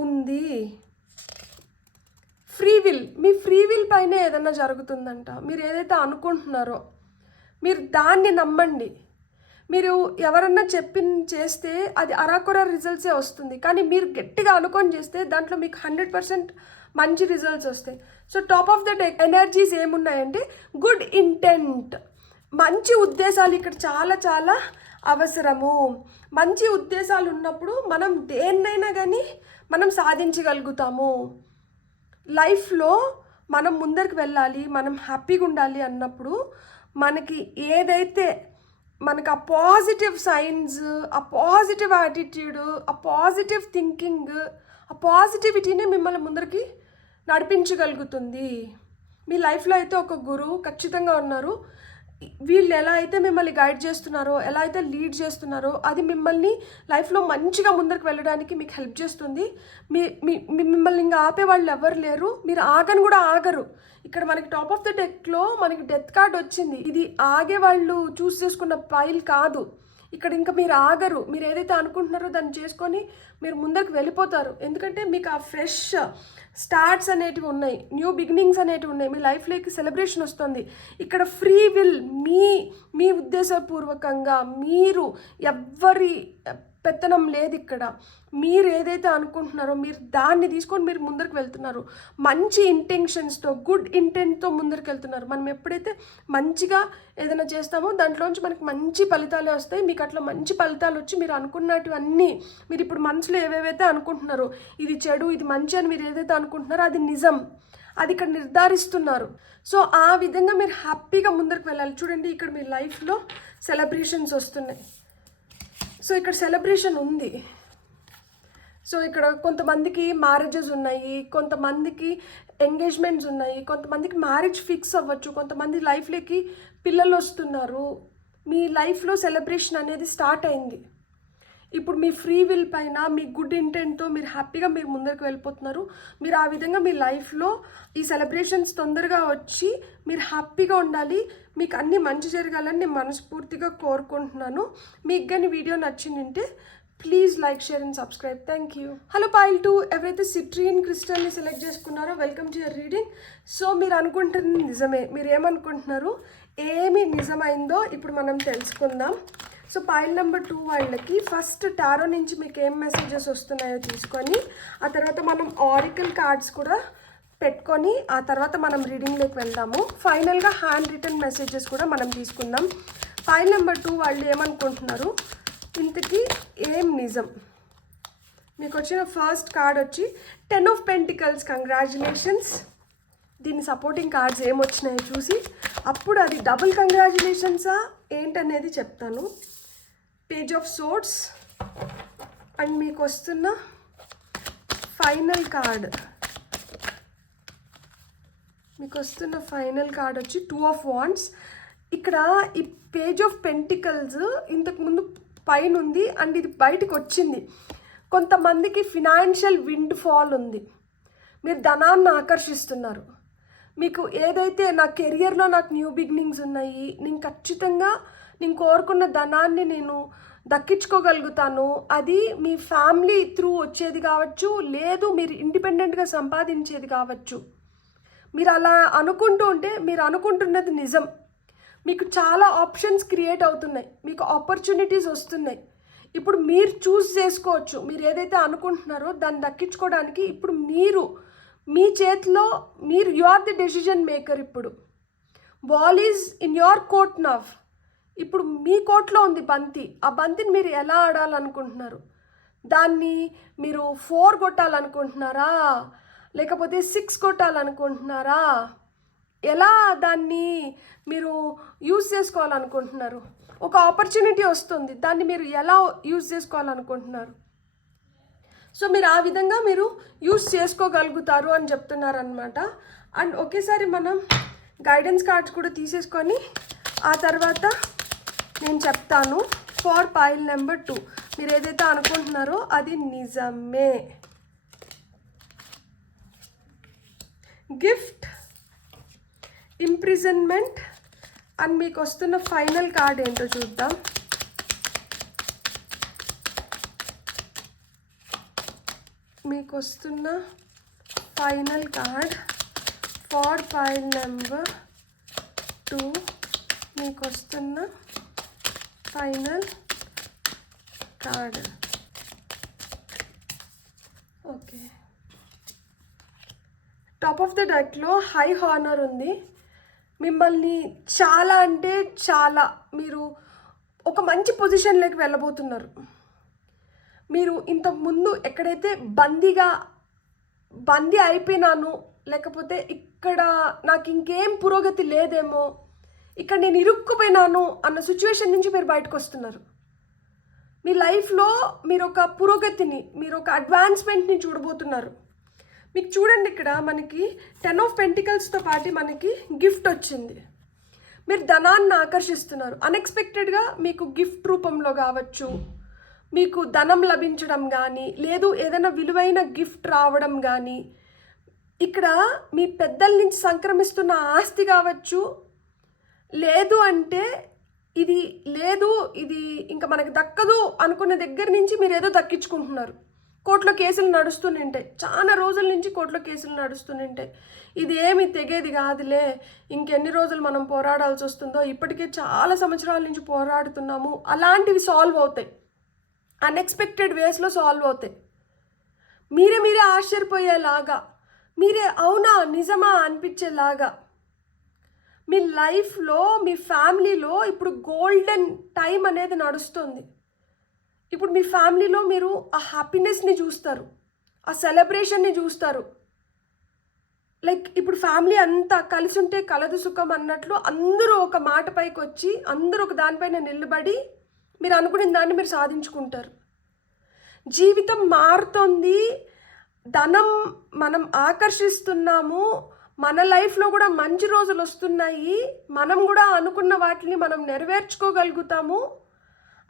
ఉంది. Free will, me free will పైన ఏదన్నా జరుగుతుందంట. మీరు ఏదైతే అనుకుంటున్నారో మీరు దాన్ని నమ్మండి. మీరు ఎవరన్నా చేస్తే అది అరాకొర రిజల్ట్సే వస్తుంది, కానీ మీరు గట్టిగా అనుకొని చేస్తే దాంట్లో మీకు 100% మంచి రిజల్ట్స్ వస్తాయి. So top of the deck energies ఏమున్నాయంటే గుడ్ ఇంటెంట్, మంచి ఉద్దేశాలు ఇక్కడ చాలా చాలా అవసరము. మంచి ఉద్దేశాలు ఉన్నప్పుడు మనం దేన్నైనా కానీ మనం సాధించగలుగుతాము. లైఫ్లో మనం ముందరికి వెళ్ళాలి, మనం హ్యాపీగా ఉండాలి అన్నప్పుడు మనకి ఏదైతే మనకు ఆ పాజిటివ్ సైన్స్, ఆ పాజిటివ్ యాటిట్యూడ్, ఆ పాజిటివ్ థింకింగ్, ఆ పాజిటివిటీనే మిమ్మల్ని ముందరికి నడిపించగలుగుతుంది. మీ లైఫ్లో అయితే ఒక గురువు ఖచ్చితంగా ఉన్నారు. వీళ్ళు ఎలా అయితే మిమ్మల్ని గైడ్ చేస్తున్నారో, ఎలా అయితే లీడ్ చేస్తున్నారో, అది మిమ్మల్ని లైఫ్లో మంచిగా ముందరికి వెళ్ళడానికి మీకు హెల్ప్ చేస్తుంది. మిమ్మల్ని ఇంకా ఆపే వాళ్ళు ఎవరు లేరు. మీరు ఆగని కూడా ఆగరు. ఇక్కడ మనకి టాప్ ఆఫ్ ద డెక్లో మనకి డెత్ కార్డ్ వచ్చింది. ఇది ఆగే వాళ్ళు చూస్ చేసుకున్న పైల్ కాదు. ఇక్కడ ఇంకా మీరు ఆగరు. మీరు ఏదైతే అనుకుంటున్నారో దాన్ని చేసుకొని మీరు ముందరికి వెళ్ళిపోతారు. ఎందుకంటే మీకు ఆ ఫ్రెష్ స్టార్ట్స్ అనేటివి ఉన్నాయి, న్యూ బిగినింగ్స్ అనేటివి ఉన్నాయి. మీ లైఫ్లోకి సెలబ్రేషన్ వస్తుంది. ఇక్కడ ఫ్రీ విల్, మీ ఉద్దేశపూర్వకంగా మీరు ఎవ్వరి పెత్తనం లేదు. ఇక్కడ మీరు ఏదైతే అనుకుంటున్నారో మీరు దాన్ని తీసుకొని మీరు ముందరికి వెళ్తున్నారు. మంచి ఇంటెన్షన్స్తో, గుడ్ ఇంటెంట్తో ముందరికి వెళ్తున్నారు. మనం ఎప్పుడైతే మంచిగా ఏదైనా చేస్తామో దాంట్లోంచి మనకి మంచి ఫలితాలే వస్తాయి. మీకు అట్లా మంచి ఫలితాలు వచ్చి మీరు అనుకున్నటివన్నీ, మీరు ఇప్పుడు మనసులో ఏవేవైతే అనుకుంటున్నారో ఇది చెడు, ఇది మంచి అని మీరు ఏదైతే అనుకుంటున్నారో అది నిజం, అది ఇక్కడ నిర్ధారిస్తున్నారు. సో ఆ విధంగా మీరు హ్యాపీగా ముందరికి వెళ్ళాలి. చూడండి, ఇక్కడ మీ లైఫ్లో సెలబ్రేషన్స్ వస్తున్నాయి. సో ఇక్కడ సెలబ్రేషన్ ఉంది. సో ఇక్కడ కొంతమందికి మ్యారేజెస్ ఉన్నాయి, కొంతమందికి ఎంగేజ్మెంట్స్ ఉన్నాయి, కొంతమందికి మ్యారేజ్ ఫిక్స్ అవ్వచ్చు, కొంతమంది లైఫ్లోకి పిల్లలు వస్తున్నారు. మీ లైఫ్లో సెలబ్రేషన్ అనేది స్టార్ట్ అయింది. ఇప్పుడు మీ ఫ్రీ విల్ పైన, మీ గుడ్ ఇంటెంట్తో మీరు హ్యాపీగా మీరు ముందరికి వెళ్ళిపోతున్నారు. మీరు ఆ విధంగా మీ లైఫ్లో ఈ సెలబ్రేషన్స్ తొందరగా వచ్చి మీరు హ్యాపీగా ఉండాలి. మీకు అన్నీ మంచి జరగాలని నేను మనస్ఫూర్తిగా కోరుకుంటున్నాను. మీకు కానీ వీడియో నచ్చిందంటే please like, share and subscribe. Thank you. Hello foil 2, ఎవరైతే సిట్రియన్ క్రిస్టల్ని సెలెక్ట్ చేసుకున్నారో welcome to your reading. So మీరు అనుకుంటుంది నిజమే. మీరు ఏమనుకుంటున్నారు, ఏమి నిజమైందో ఇప్పుడు మనం తెలుసుకుందాం. సో పాయిల్ నెంబర్ 2 వాళ్ళకి ఫస్ట్ టారో నుంచి మీకు ఏం మెసేజెస్ వస్తున్నాయో తీసుకొని, ఆ తర్వాత మనం ఆరికల్ కార్డ్స్ కూడా పెట్టుకొని ఆ తర్వాత మనం రీడింగ్లోకి వెళ్దాము. ఫైనల్గా హ్యాండ్ రిటర్న్ మెసేజెస్ కూడా మనం తీసుకుందాం. పాయిల్ నెంబర్ 2 వాళ్ళు ఏమనుకుంటున్నారు, ఇంతకీ ఏం నిజం. మీకు వచ్చిన ఫస్ట్ కార్డ్ వచ్చి 10 of Pentacles. కంగ్రాచులేషన్స్. దీని సపోర్టింగ్ కార్డ్స్ ఏమొచ్చినాయో చూసి అప్పుడు అది డబుల్ కంగ్రాచులేషన్సా ఏంటనేది చెప్తాను. పేజ్ ఆఫ్ సోర్డ్స్ అండ్ మీకు వస్తున్న ఫైనల్ కార్డ్, వచ్చి 2 of Wands. ఇక్కడ ఈ పేజ్ ఆఫ్ పెంటికల్స్ ఇంతకుముందు పైన ఉంది అండ్ ఇది బయటకు వచ్చింది. కొంతమందికి ఫినాన్షియల్ విండ్ ఫాల్ ఉంది. మీరు ధనాన్ని ఆకర్షిస్తున్నారు. మీకు ఏదైతే నా కెరియర్లో నాకు న్యూ బిగినింగ్స్ ఉన్నాయి, నేను ఖచ్చితంగా నేను కోరుకున్న ధనాన్ని నేను దక్కించుకోగలుగుతాను. అది మీ ఫ్యామిలీ త్రూ వచ్చేది కావచ్చు, లేదు మీరు ఇండిపెండెంట్గా సంపాదించేది కావచ్చు. మీరు అలా అనుకుంటూ ఉంటే మీరు అనుకుంటున్నది నిజం. మీకు చాలా ఆప్షన్స్ క్రియేట్ అవుతున్నాయి, మీకు ఆపర్చునిటీస్ వస్తున్నాయి. ఇప్పుడు మీరు చూస్ చేసుకోవచ్చు. మీరు ఏదైతే అనుకుంటున్నారో దాన్ని దక్కించుకోవడానికి ఇప్పుడు మీరు మీ చేతిలో you are the decision maker. ఇప్పుడు ball is in your court now. ఇప్పుడు మీ కోర్ట్లో ఉంది బంతి. ఆ బంతిని మీరు ఎలా ఆడాలనుకుంటున్నారు? దాన్ని మీరు 4 కొట్టాలనుకుంటున్నారా, లేకపోతే 6 కొట్టాలనుకుంటున్నారా? ఎలా దాన్ని మీరు యూజ్ చేసుకోవాలనుకుంటున్నారు? ఒక ఆపర్చునిటీ వస్తుంది, దాన్ని మీరు ఎలా యూజ్ చేసుకోవాలనుకుంటున్నారు? సో మీరు ఆ విధంగా మీరు యూజ్ చేసుకోగలుగుతారు అని చెప్తున్నారనమాట. అండ్ ఒకేసారి మనం గైడెన్స్ కార్డ్స్ కూడా తీసేసుకొని ఆ తర్వాత నేను చెప్తాను. ఫర్ పాయిల్ నెంబర్ 2 మీరు ఏదైతే అనుకుంటున్నారో అది నిజమే. గిఫ్ట్, ఇంప్రిజన్మెంట్ అండ్ మీకు వస్తున్న ఫైనల్ కార్డ్ ఏంటో చూద్దాం. మీకు వస్తున్న final card for pile number 2 మీకు వస్తున్న final card. Okay, top of the డెక్లో హై హానర్ ఉంది. మిమ్మల్ని చాలా అంటే చాలా మీరు ఒక మంచి పొజిషన్లోకి వెళ్ళబోతున్నారు. మీరు ఇంతకుముందు ఎక్కడైతే బందీ అయిపోయినాను, లేకపోతే ఇక్కడ నాకు ఇంకేం పురోగతి లేదేమో, ఇక్కడ నేను ఇరుక్కుపోయినాను అన్న సిచ్యువేషన్ నుంచి మీరు బయటకు వస్తున్నారు. మీ లైఫ్లో మీరు ఒక పురోగతిని, మీరు ఒక అడ్వాన్స్మెంట్ని చూడబోతున్నారు. మీకు చూడండి, ఇక్కడ మనకి 10 ఆఫ్ పెంటికల్స్తో పాటు మనకి గిఫ్ట్ వచ్చింది. మీరు ధనాన్ని ఆకర్షిస్తున్నారు. అన్ఎక్స్పెక్టెడ్గా మీకు గిఫ్ట్ రూపంలో కావచ్చు, మీకు ధనం లభించడం కానీ, లేదు ఏదైనా విలువైన గిఫ్ట్ రావడం కానీ, ఇక్కడ మీ పెద్దల నుంచి సంక్రమిస్తున్న ఆస్తి కావచ్చు, లేదు అంటే ఇది ఇంకా మనకి దక్కదు అనుకున్న దగ్గర నుంచి మీరు ఏదో దక్కించుకుంటున్నారు. కోర్టులో కేసులు నడుస్తూనే చాలా రోజుల నుంచి కోర్టులో కేసులు నడుస్తూనే ఇది ఏమి తెగేది కాదులే, ఇంకెన్ని రోజులు మనం పోరాడాల్సి వస్తుందో, ఇప్పటికే చాలా సంవత్సరాల నుంచి పోరాడుతున్నాము, అలాంటివి సాల్వ్ అవుతాయి. అన్ఎక్స్పెక్టెడ్ వేస్లో సాల్వ్ అవుతాయి. మీరే ఆశ్చర్యపోయేలాగా, మీరే అవునా నిజమా అనిపించేలాగా మీ లైఫ్లో, మీ ఫ్యామిలీలో ఇప్పుడు గోల్డెన్ టైం అనేది నడుస్తుంది. ఇప్పుడు మీ ఫ్యామిలీలో మీరు ఆ హ్యాపీనెస్ని చూస్తారు, ఆ సెలబ్రేషన్ని చూస్తారు. లైక్ ఇప్పుడు ఫ్యామిలీ అంతా కలిసి ఉంటే కలదు సుఖం అన్నట్లు అందరూ ఒక మాట పైకి వచ్చి, అందరూ ఒక దానిపైన నిలబడి మీరు అనుకున్న దాన్ని మీరు సాధించుకుంటారు. జీవితం మారుతుంది, ధనం మనం ఆకర్షిస్తున్నాము, మన లైఫ్లో కూడా మంచి రోజులు వస్తున్నాయి, మనం కూడా అనుకున్న వాటిని మనం నెరవేర్చుకోగలుగుతాము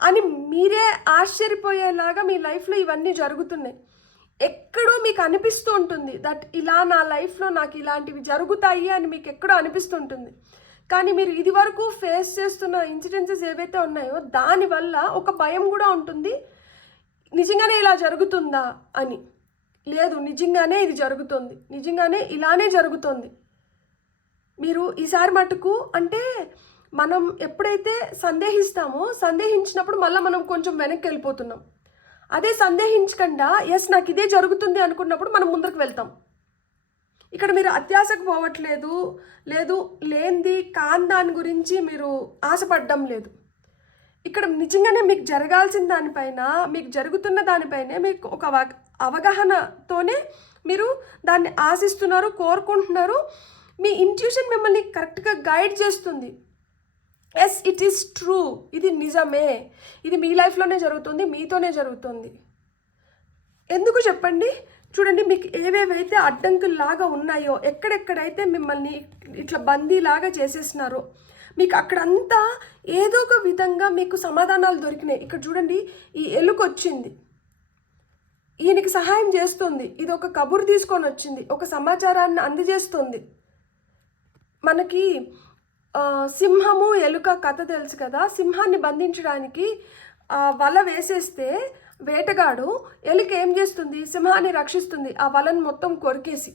అని మీరే ఆశ్చర్యపోయేలాగా మీ లైఫ్లో ఇవన్నీ జరుగుతున్నాయి. ఎక్కడో మీకు అనిపిస్తూ ఉంటుంది దట్ ఇలా నా లైఫ్లో నాకు ఇలాంటివి జరుగుతాయి అని మీకు ఎక్కడో అనిపిస్తుంటుంది. కానీ మీరు ఇది వరకు ఫేస్ చేస్తున్న ఇన్సిడెన్సెస్ ఏవైతే ఉన్నాయో దానివల్ల ఒక భయం కూడా ఉంటుంది, నిజంగానే ఇలా జరుగుతుందా అని. లేదు, నిజంగానే ఇది జరుగుతుంది, నిజంగానే ఇలానే జరుగుతుంది. మీరు ఈసారి మటుకు అంటే మనం ఎప్పుడైతే సందేహిస్తామో, సందేహించినప్పుడు మళ్ళీ మనం కొంచెం వెనక్కి వెళ్ళిపోతున్నాం. అదే సందేహించకుండా ఎస్ నాకు ఇదే జరుగుతుంది అనుకున్నప్పుడు మనం ముందుకు వెళ్తాం. ఇక్కడ మీరు అత్యాశకు పోవట్లేదు, లేదు లేనిది కాని దాని గురించి మీరు ఆశపడడం లేదు. ఇక్కడ నిజంగానే మీకు జరగాల్సిన దానిపైన, మీకు జరుగుతున్న దానిపైనే మీకు ఒక అవగాహనతోనే మీరు దాన్ని ఆశిస్తున్నారు, కోరుకుంటున్నారు. మీ ఇంట్యూషన్ మిమ్మల్ని కరెక్ట్గా గైడ్ చేస్తుంది. ఎస్ ఇట్ ఈస్ ట్రూ, ఇది నిజమే, ఇది మీ లైఫ్లోనే జరుగుతుంది, మీతోనే జరుగుతుంది. ఎందుకు చెప్పండి? చూడండి, మీకు ఏవేవైతే అడ్డంకుల్లాగా ఉన్నాయో, ఎక్కడెక్కడైతే మిమ్మల్ని ఇట్లా బందీలాగా చేసేసినారో, మీకు అక్కడంతా ఏదో ఒక విధంగా మీకు సమాధానాలు దొరికినాయి. ఇక్కడ చూడండి, ఈ ఎలుక వచ్చింది, ఈయనకి సహాయం చేస్తుంది, ఇది ఒక కబురు తీసుకొని వచ్చింది, ఒక సమాచారాన్ని అందజేస్తుంది. మనకి సింహము ఎలుక కథ తెలుసు కదా. సింహాన్ని బంధించడానికి వల వేసేస్తే వేటగాడు, ఎలుక ఏం చేస్తుంది, సింహాన్ని రక్షిస్తుంది ఆ వలను మొత్తం కొరికేసి.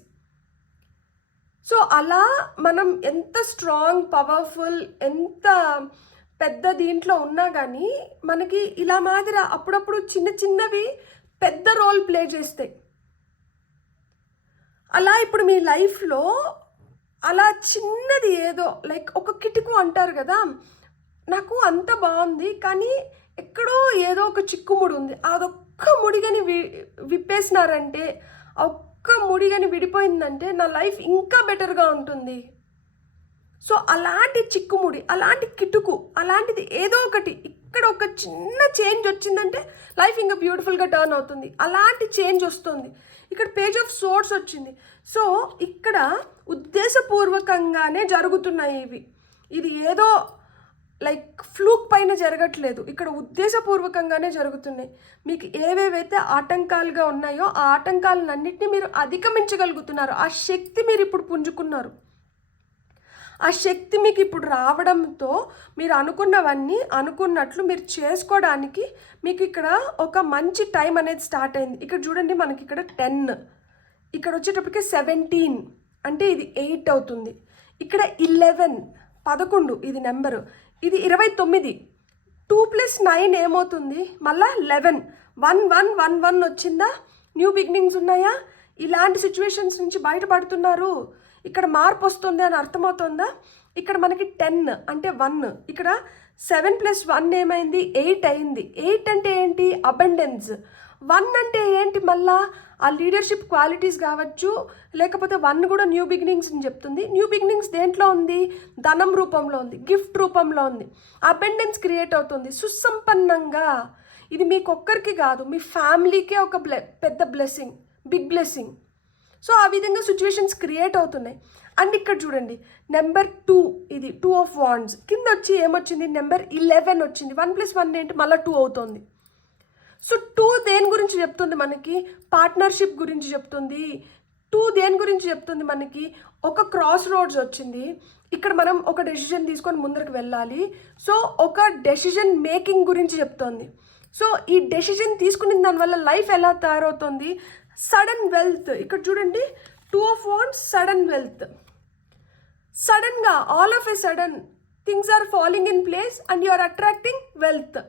సో అలా మనం ఎంత స్ట్రాంగ్, పవర్ఫుల్, ఎంత పెద్ద దీంట్లో ఉన్నా కానీ మనకి ఇలా మాదిరి అప్పుడప్పుడు చిన్న చిన్నవి పెద్ద రోల్ ప్లే చేస్తాయి. అలా ఇప్పుడు మీ లైఫ్లో అలా చిన్నది ఏదో లైక్ ఒక కిటుకు అంటారు కదా, నాకు అంత బాగుంది కానీ ఎక్కడో ఏదో ఒక చిక్కుముడి ఉంది, అదొక్క ముడిగని విప్పేసినారంటే, ఆ ఒక్క ముడిగని విడిపోయిందంటే నా లైఫ్ ఇంకా బెటర్గా ఉంటుంది. సో అలాంటి చిక్కుముడి, అలాంటి కిటుకు, అలాంటిది ఏదో ఒకటి ఇక్కడ ఒక చిన్న చేంజ్ వచ్చిందంటే లైఫ్ ఇంకా బ్యూటిఫుల్గా టర్న్ అవుతుంది. అలాంటి చేంజ్ వస్తుంది. ఇక్కడ పేజ్ ఆఫ్ సోర్స్ వచ్చింది. సో ఇక్కడ ఉద్దేశపూర్వకంగానే జరుగుతున్నాయి ఇవి. ఇది ఏదో లైక్ ఫ్లూక్ పైన జరగట్లేదు, ఇక్కడ ఉద్దేశపూర్వకంగానే జరుగుతున్నాయి. మీకు ఏవేవైతే ఆటంకాలుగా ఉన్నాయో ఆ ఆటంకాలన్నింటినీ మీరు అధిగమించగలుగుతున్నారు. ఆ శక్తి మీరు ఇప్పుడు పుంజుకున్నారు. ఆ శక్తి మీకు ఇప్పుడు రావడంతో మీరు అనుకున్నవన్నీ అనుకున్నట్లు మీరు చేసుకోవడానికి మీకు ఇక్కడ ఒక మంచి టైం అనేది స్టార్ట్ అయింది. ఇక్కడ చూడండి, మనకి ఇక్కడ 10, ఇక్కడ వచ్చేటప్పటికి 17 అంటే ఇది 8 అవుతుంది. ఇక్కడ 11 ఇది నెంబరు, ఇది 29. 2 + 9 ఏమవుతుంది, మళ్ళా 11. 1 వచ్చిందా? న్యూ బిగినింగ్స్ ఉన్నాయా? ఇలాంటి సిచ్యువేషన్స్ నుంచి బయటపడుతున్నారు. ఇక్కడ మార్పు వస్తుంది అని అర్థమవుతుందా? ఇక్కడ మనకి 10 అంటే 1, ఇక్కడ 7 + 1 ఏమైంది, 8 అయింది. 8 అంటే ఏంటి, అబండెన్స్. 1 అంటే ఏంటి, మళ్ళా ఆ లీడర్షిప్ క్వాలిటీస్ కావచ్చు, లేకపోతే 1 కూడా న్యూ బిగినింగ్స్ అని చెప్తుంది. న్యూ బిగినింగ్స్ దేంట్లో ఉంది? ధనం రూపంలో ఉంది, గిఫ్ట్ రూపంలో ఉంది, అబెండెన్స్ క్రియేట్ అవుతుంది, సుసంపన్నంగా. ఇది మీకొక్కరికి కాదు, మీ ఫ్యామిలీకే ఒక పెద్ద బ్లెస్సింగ్, బిగ్ బ్లెస్సింగ్. సో ఆ విధంగా సిచ్యువేషన్స్ క్రియేట్ అవుతున్నాయి. అండ్ ఇక్కడ చూడండి నెంబర్ 2, ఇది 2 ఆఫ్ వాండ్స్ కింద వచ్చి ఏమొచ్చింది? నెంబర్ 11 వచ్చింది. 1 + 1 ఏంటి? మళ్ళీ 2 అవుతుంది. సో 2 దేని గురించి చెప్తుంది మనకి? పార్ట్నర్షిప్ గురించి చెప్తుంది. 2 దేని గురించి చెప్తుంది మనకి? ఒక క్రాస్ రోడ్స్ వచ్చింది, ఇక్కడ మనం ఒక డెసిషన్ తీసుకొని ముందరికి వెళ్ళాలి. సో ఒక డెసిషన్ మేకింగ్ గురించి చెప్తోంది. సో ఈ డెసిషన్ తీసుకున్న దానివల్ల లైఫ్ ఎలా తయారవుతుంది? Sudden wealth. ఇక్కడ చూడండి 2 ఆఫ్ వాండ్స్, సడన్ వెల్త్. సడన్గా all of a sudden things are falling in place and you are attracting wealth.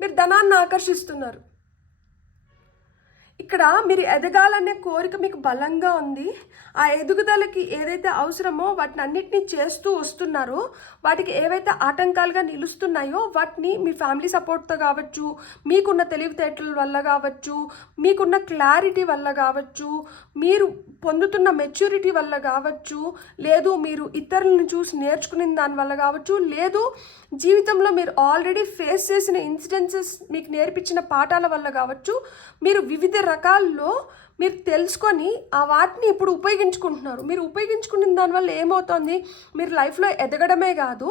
మీరు ధనాన్ని ఆకర్షిస్తున్నారు. ఇక్కడ మీరు ఎదగాలనే కోరిక మీకు బలంగా ఉంది. ఆ ఎదుగుదలకి ఏదైతే అవసరమో వాటిని అన్నిటినీ చేస్తూ వస్తున్నారో, వాటికి ఏవైతే ఆటంకాలుగా నిలుస్తున్నాయో వాటిని మీ ఫ్యామిలీ సపోర్ట్తో కావచ్చు, మీకున్న తెలివితేటల వల్ల కావచ్చు, మీకున్న క్లారిటీ వల్ల కావచ్చు, మీరు పొందుతున్న మెచ్యూరిటీ వల్ల కావచ్చు, లేదు మీరు ఇతరులను చూసి నేర్చుకునే దాని వల్ల కావచ్చు, లేదు జీవితంలో మీరు ఆల్రెడీ ఫేస్ చేసిన ఇన్సిడెన్సెస్ మీకు నేర్పించిన పాఠాల వల్ల కావచ్చు, మీరు వివిధ రకాల్లో మీరు తెలుసుకొని ఆ వాటిని ఇప్పుడు ఉపయోగించుకుంటున్నారు. మీరు ఉపయోగించుకున్న దానివల్ల ఏమవుతుంది? మీరు లైఫ్లో ఎదగడమే కాదు,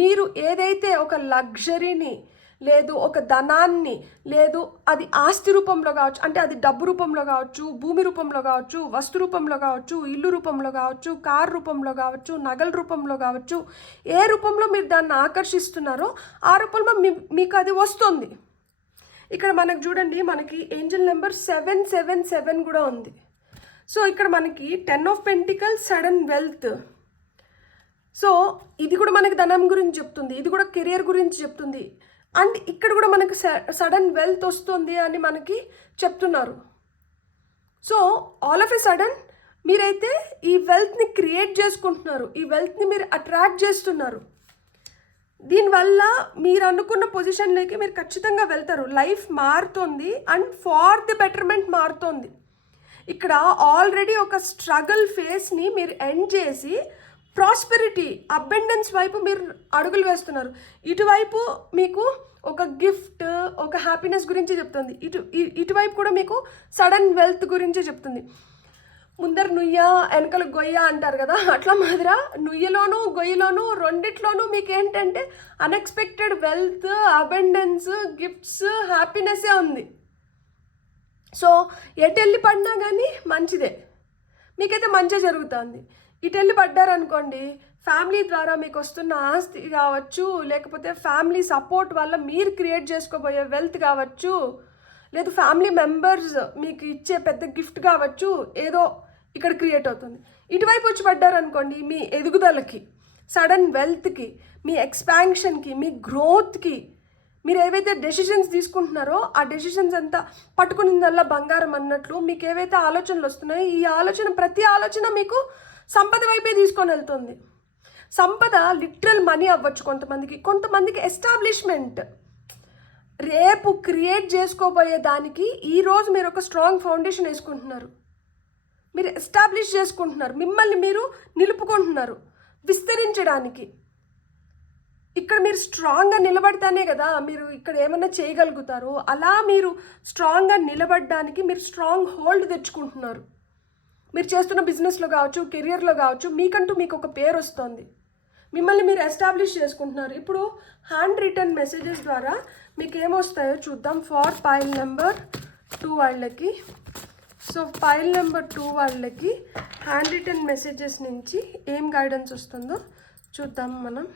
మీరు ఏదైతే ఒక లగ్జరీని, లేదు ఒక ధనాన్ని, లేదు అది ఆస్తి రూపంలో కావచ్చు, అంటే అది డబ్బు రూపంలో కావచ్చు, భూమి రూపంలో కావచ్చు, వస్తు రూపంలో కావచ్చు, ఇల్లు రూపంలో కావచ్చు, కార్ రూపంలో కావచ్చు, నగల రూపంలో కావచ్చు, ఏ రూపంలో మీరు దాన్ని ఆకర్షిస్తున్నారో ఆ రూపంలో మీకు అది వస్తుంది. ఇక్కడ మనకు చూడండి, మనకి ఏంజల్ నెంబర్ 777 కూడా ఉంది. సో ఇక్కడ మనకి 10 of pentacles, sudden wealth. So ఇది కూడా మనకి ధనం గురించి చెప్తుంది, ఇది కూడా కెరియర్ గురించి చెప్తుంది. అండ్ ఇక్కడ కూడా మనకి సడన్ వెల్త్ వస్తుంది అని మనకి చెప్తున్నారు. So all of a sudden మీరైతే ఈ వెల్త్ని క్రియేట్ చేసుకుంటున్నారు, ఈ వెల్త్ని మీరు అట్రాక్ట్ చేస్తున్నారు. దీనివల్ల మీరు అనుకున్న పొజిషన్లోకి మీరు ఖచ్చితంగా వెళ్తారు. లైఫ్ మారుతుంది అండ్ ఫార్ ది బెటర్మెంట్ మారుతుంది. ఇక్కడ ఆల్రెడీ ఒక స్ట్రగుల్ ఫేస్ని మీరు ఎండ్ చేసి ప్రాస్పెరిటీ, అబెండెన్స్ వైపు మీరు అడుగులు వేస్తున్నారు. ఇటువైపు మీకు ఒక గిఫ్ట్, ఒక హ్యాపీనెస్ గురించి చెప్తుంది, ఇటువైపు కూడా మీకు సడన్ వెల్త్ గురించి చెప్తుంది. ముందర నుయ్య వెనకలు గొయ్య అంటారు కదా, అట్లా మాదిరా నుయ్యలోను గొయ్యలోను రెండిట్లోనూ మీకు ఏంటంటే అన్ఎక్స్పెక్టెడ్ వెల్త్, అబెండెన్స్, గిఫ్ట్స్, హ్యాపీనెస్సే ఉంది. సో ఎటు వెళ్ళి పడినా కానీ మంచిదే, మీకైతే మంచిగా జరుగుతుంది. ఇటు వెళ్ళి పడ్డారనుకోండి, ఫ్యామిలీ ద్వారా మీకు వస్తున్న ఆస్తి కావచ్చు, లేకపోతే ఫ్యామిలీ సపోర్ట్ వల్ల మీరు క్రియేట్ చేసుకోబోయే వెల్త్ కావచ్చు, లేదు ఫ్యామిలీ మెంబర్స్ మీకు ఇచ్చే పెద్ద గిఫ్ట్ కావచ్చు, ఏదో ఇక్కడ క్రియేట్ అవుతుంది. ఇటువైపు వచ్చి పడ్డారనుకోండి, మీ ఎదుగుదలకి, సడన్ వెల్త్కి, మీ ఎక్స్పాన్షన్కి, మీ గ్రోత్కి, మీరు ఏవైతే డెసిషన్స్ తీసుకుంటున్నారో ఆ డెసిషన్స్ అంతా పట్టుకునిందల్లా బంగారం అన్నట్లు మీకు ఏవైతే ఆలోచనలు వస్తున్నాయో ఈ ఆలోచన, ప్రతి ఆలోచన మీకు సంపద వైపే తీసుకొని వెళ్తుంది. సంపద లిటరల్ మనీ అవ్వచ్చు కొంతమందికి ఎస్టాబ్లిష్మెంట్. రేపు క్రియేట్ చేసుకోబోయే దానికి ఈరోజు మీరు ఒక స్ట్రాంగ్ ఫౌండేషన్ వేసుకుంటున్నారు, మీరు ఎస్టాబ్లిష్ చేసుకుంటున్నారు, మిమ్మల్ని మీరు నిలుపుకుంటున్నారు విస్తరించడానికి. ఇక్కడ మీరు స్ట్రాంగ్గా నిలబడితేనే కదా మీరు ఇక్కడ ఏమన్నా చేయగలుగుతారు. అలా మీరు స్ట్రాంగ్గా నిలబడడానికి మీరు స్ట్రాంగ్ హోల్డ్ తెచ్చుకుంటున్నారు. మీరు చేస్తున్న బిజినెస్లో కావచ్చు, కెరియర్లో కావచ్చు, మీకంటూ మీకు ఒక పేరు వస్తుంది, మిమ్మల్ని మీరు ఎస్టాబ్లిష్ చేసుకుంటున్నారు. ఇప్పుడు హ్యాండ్ రిటర్న్ మెసేజెస్ ద్వారా మీకు ఏమొస్తాయో చూద్దాం. ఫార్ పైల్ నెంబర్ 2 వాళ్ళకి, సో పైల్ నెంబర్ 2 వాళ్ళకి హ్యాండ్ రిటర్న్ మెసేజెస్ నుంచి ఏం గైడెన్స్ వస్తుందో చూద్దాం మనం.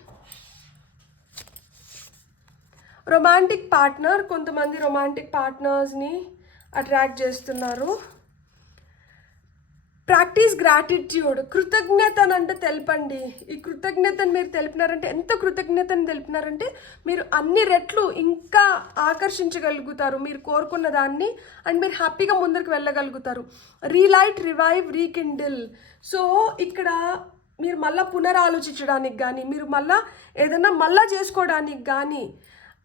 రొమాంటిక్ పార్ట్నర్, కొంతమంది రొమాంటిక్ పార్ట్నర్స్ని అట్రాక్ట్ చేస్తున్నారు. ప్రాక్టీస్ గ్రాటిట్యూడ్, కృతజ్ఞతను అంటే తెలపండి. ఈ కృతజ్ఞతను మీరు తెలిపినారంటే, ఎంత కృతజ్ఞతను తెలిపినారంటే మీరు అన్ని రెట్లు ఇంకా ఆకర్షించగలుగుతారు మీరు కోరుకున్న దాన్ని, అండ్ మీరు హ్యాపీగా ముందరికి వెళ్ళగలుగుతారు. రీలైట్, రివైవ్, రీకిండిల్. సో ఇక్కడ మీరు మళ్ళీ పునరాలోచించడానికి కానీ, మీరు మళ్ళీ ఏదైనా చేసుకోవడానికి కానీ,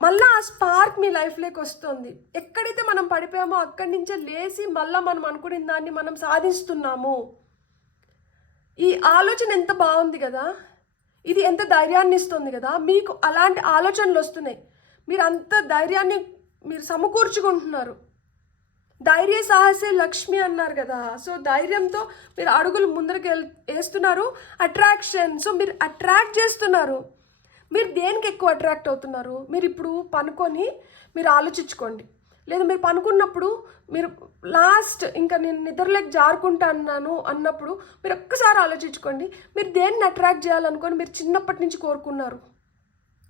మళ్ళీ ఆ స్పార్క్ మీ లైఫ్లోకి వస్తుంది. ఎక్కడైతే మనం పడిపోయామో అక్కడి నుంచే లేచి మళ్ళీ మనం అనుకున్న దాన్ని మనం సాధిస్తున్నాము. ఈ ఆలోచన ఎంత బాగుంది కదా, ఇది ఎంత ధైర్యాన్ని ఇస్తుంది కదా. మీకు అలాంటి ఆలోచనలు వస్తున్నాయి, మీరు అంత ధైర్యాన్ని మీరు సమకూర్చుకుంటున్నారు. ధైర్య సాహసే లక్ష్మి అన్నారు కదా. సో ధైర్యంతో మీరు అడుగులు ముందరికి వేస్తున్నారు. అట్రాక్షన్, సో మీరు అట్రాక్ట్ చేస్తున్నారు. మీరు దేనికి ఎక్కువ అట్రాక్ట్ అవుతున్నారు? మీరు ఇప్పుడు పనుకొని మీరు ఆలోచించుకోండి. లేదా మీరు పనుకున్నప్పుడు మీరు లాస్ట్ ఇంకా నేను నిద్రలోకి జారుకుంటా అన్నప్పుడు మీరు ఒక్కసారి ఆలోచించుకోండి. మీరు దేన్ని అట్రాక్ట్ చేయాలనుకొని మీరు చిన్నప్పటి నుంచి కోరుకున్నారు.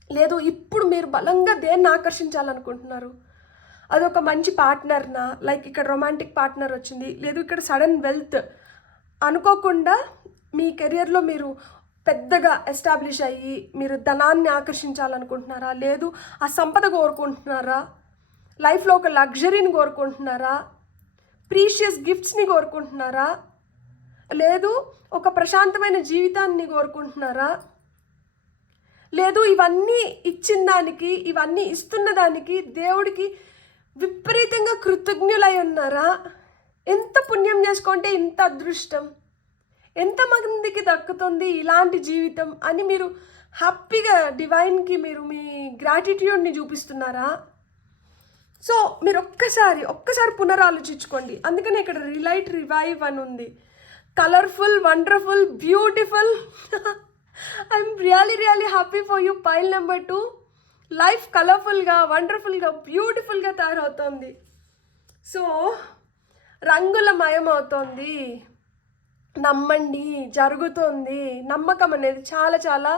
లేదు ఇప్పుడు మీరు బలంగా దేన్ని ఆకర్షించాలనుకుంటున్నారు? అదొక మంచి పార్ట్నర్నా, లైక్ ఇక్కడ రొమాంటిక్ పార్ట్నర్ వచ్చింది, లేదు ఇక్కడ సడన్ వెల్త్ అనుకోకుండా మీ కెరియర్లో మీరు పెద్దగా ఎస్టాబ్లిష్ అయ్యి మీరు ధనాన్ని ఆకర్షించాలనుకుంటున్నారా? లేదు ఆ సంపద కోరుకుంటున్నారా? లైఫ్లో ఒక లగ్జరీని కోరుకుంటున్నారా? ప్రీషియస్ గిఫ్ట్స్ని కోరుకుంటున్నారా? లేదు ఒక ప్రశాంతమైన జీవితాన్ని కోరుకుంటున్నారా? లేదు ఇవన్నీ ఇచ్చిన దానికి, ఇవన్నీ ఇస్తున్న దానికి దేవుడికి విపరీతంగా కృతజ్ఞులై ఉన్నారా? ఎంత పుణ్యం చేసుకుంటే ఇంత అదృష్టం, ఎంతమందికి దక్కుతుంది ఇలాంటి జీవితం అని మీరు హ్యాపీగా డివైన్కి మీరు మీ గ్రాటిట్యూడ్ని చూపిస్తున్నారా? సో మీరు ఒక్కసారి పునరాలోచించుకోండి. అందుకని ఇక్కడ రిలైట్ రివైవ్ అని ఉంది. Colourful, wonderful, beautiful. I'm really happy for you. Pile number 2, life కలర్ఫుల్గా, వండర్ఫుల్గా, బ్యూటిఫుల్గా తయారవుతుంది. సో రంగులమయం అవుతుంది. నమ్మండి, జరుగుతుంది. నమ్మకం అనేది చాలా చాలా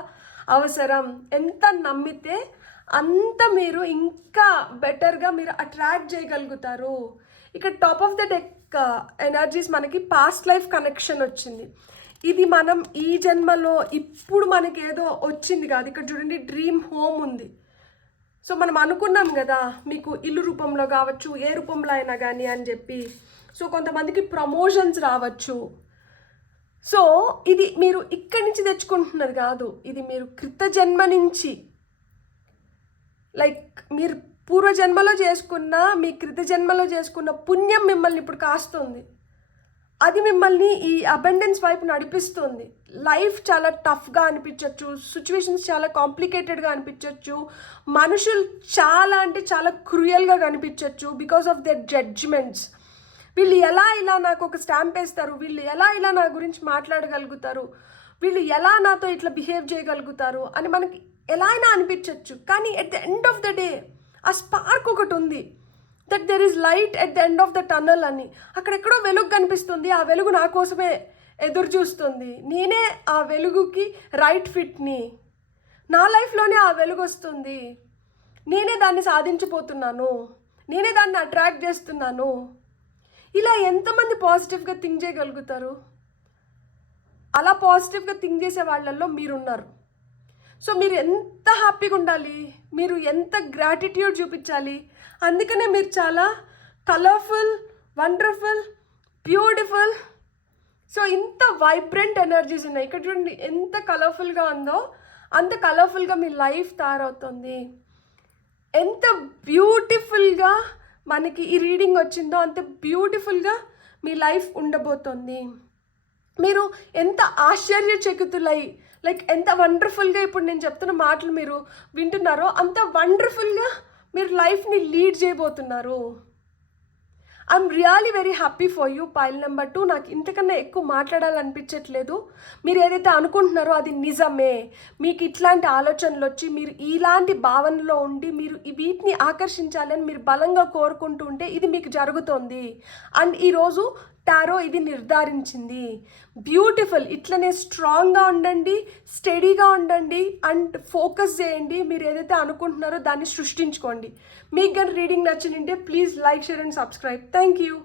అవసరం. ఎంత నమ్మితే అంత మీరు ఇంకా బెటర్గా మీరు అట్రాక్ట్ చేయగలుగుతారు. ఇక్కడ top of the deck energies మనకి పాస్ట్ లైఫ్ కనెక్షన్ వచ్చింది. ఇది మనం ఈ జన్మలో ఇప్పుడు మనకి ఏదో వచ్చింది కాదు. ఇక్కడ చూడండి డ్రీమ్ హోమ్ ఉంది. సో మనం అనుకున్నాం కదా మీకు ఇల్లు రూపంలో కావచ్చు, ఏ రూపంలో అయినా కానీ అని చెప్పి. సో కొంతమందికి ప్రమోషన్స్ రావచ్చు. సో ఇది మీరు ఇక్కడి నుంచి తెచ్చుకుంటున్నది కాదు, ఇది మీరు కృత జన్మ నుంచి, లైక్ మీరు పూర్వజన్మలో చేసుకున్న, మీ కృత జన్మలో చేసుకున్న పుణ్యం మిమ్మల్ని ఇప్పుడు కాస్తుంది. అది మిమ్మల్ని ఈ అబండెన్స్ వైపు నడిపిస్తుంది. లైఫ్ చాలా టఫ్గా అనిపించవచ్చు, సిచ్యువేషన్స్ చాలా కాంప్లికేటెడ్గా అనిపించవచ్చు, మనుషులు చాలా అంటే చాలా క్రూయల్గా కనిపించవచ్చు బికాస్ ఆఫ్ దర్ జడ్జ్మెంట్స్. వీళ్ళు ఎలా ఇలా నాకు ఒక స్టాంప్ వేస్తారు, వీళ్ళు ఎలా ఇలా నా గురించి మాట్లాడగలుగుతారు, వీళ్ళు ఎలా నాతో ఇట్లా బిహేవ్ చేయగలుగుతారు అని మనకి ఎలా అయినా అనిపించవచ్చు. కానీ at the end of the day ఆ స్పార్క్ ఒకటి ఉంది, that there is light at the end of the tunnel అని. అక్కడెక్కడో వెలుగు కనిపిస్తుంది, ఆ వెలుగు నా కోసమే ఎదురు చూస్తుంది. నేనే ఆ వెలుగుకి రైట్ ఫిట్ని. నా లైఫ్లోనే ఆ వెలుగు వస్తుంది, నేనే దాన్ని సాధించిపోతున్నాను, నేనే దాన్ని అట్రాక్ట్ చేస్తున్నాను. ఇలా ఎంతమంది పాజిటివ్గా థింక్ చేయగలుగుతారు? అలా పాజిటివ్గా థింక్ చేసే వాళ్ళల్లో మీరున్నారు. సో మీరు ఎంత హ్యాపీగా ఉండాలి, మీరు ఎంత గ్రాటిట్యూడ్ చూపించాలి. అందుకనే మీరు చాలా కలర్ఫుల్, వండర్ఫుల్, బ్యూటిఫుల్. సో ఇంత వైబ్రెంట్ ఎనర్జీస్ ఉన్నాయి. ఇక్కడ చూడండి ఎంత కలర్ఫుల్గా ఉందో, అంత కలర్ఫుల్గా మీ లైఫ్ తయారవుతుంది. ఎంత బ్యూటిఫుల్గా మనకి ఈ రీడింగ్ వచ్చిందో అంత బ్యూటిఫుల్గా మీ లైఫ్ ఉండబోతుంది. మీరు ఎంత ఆశ్చర్యచకితులై, లైక్ ఎంత వండర్ఫుల్గా ఇప్పుడు నేను చెప్తున్న మాటలు మీరు వింటున్నారో అంత వండర్ఫుల్గా మీరు లైఫ్ని లీడ్ చేయబోతున్నారు. I'm really very happy for you. Pile number 2, నాకు ఇంతకన్నా ఎక్కువ మాట్లాడాలనిపించట్లేదు. మీరు ఏదైతే అనుకుంటున్నారో అది నిజమే. మీకు ఇట్లాంటి ఆలోచనలు వచ్చి మీరు ఇలాంటి భావనలో ఉండి మీరు వీటిని ఆకర్షించాలని మీరు బలంగా కోరుకుంటూ ఉంటే ఇది మీకు జరుగుతుంది. అండ్ ఈరోజు టారో ఇది నిర్ధారించింది. బ్యూటిఫుల్. ఇట్లనే స్ట్రాంగ్గా ఉండండి, స్టడీగా ఉండండి అండ్ ఫోకస్ చేయండి. మీరు ఏదైతే అనుకుంటున్నారో దాన్ని సృష్టించుకోండి. మీకు కానీ రీడింగ్ నచ్చినంటే please like, share and subscribe. Thank you.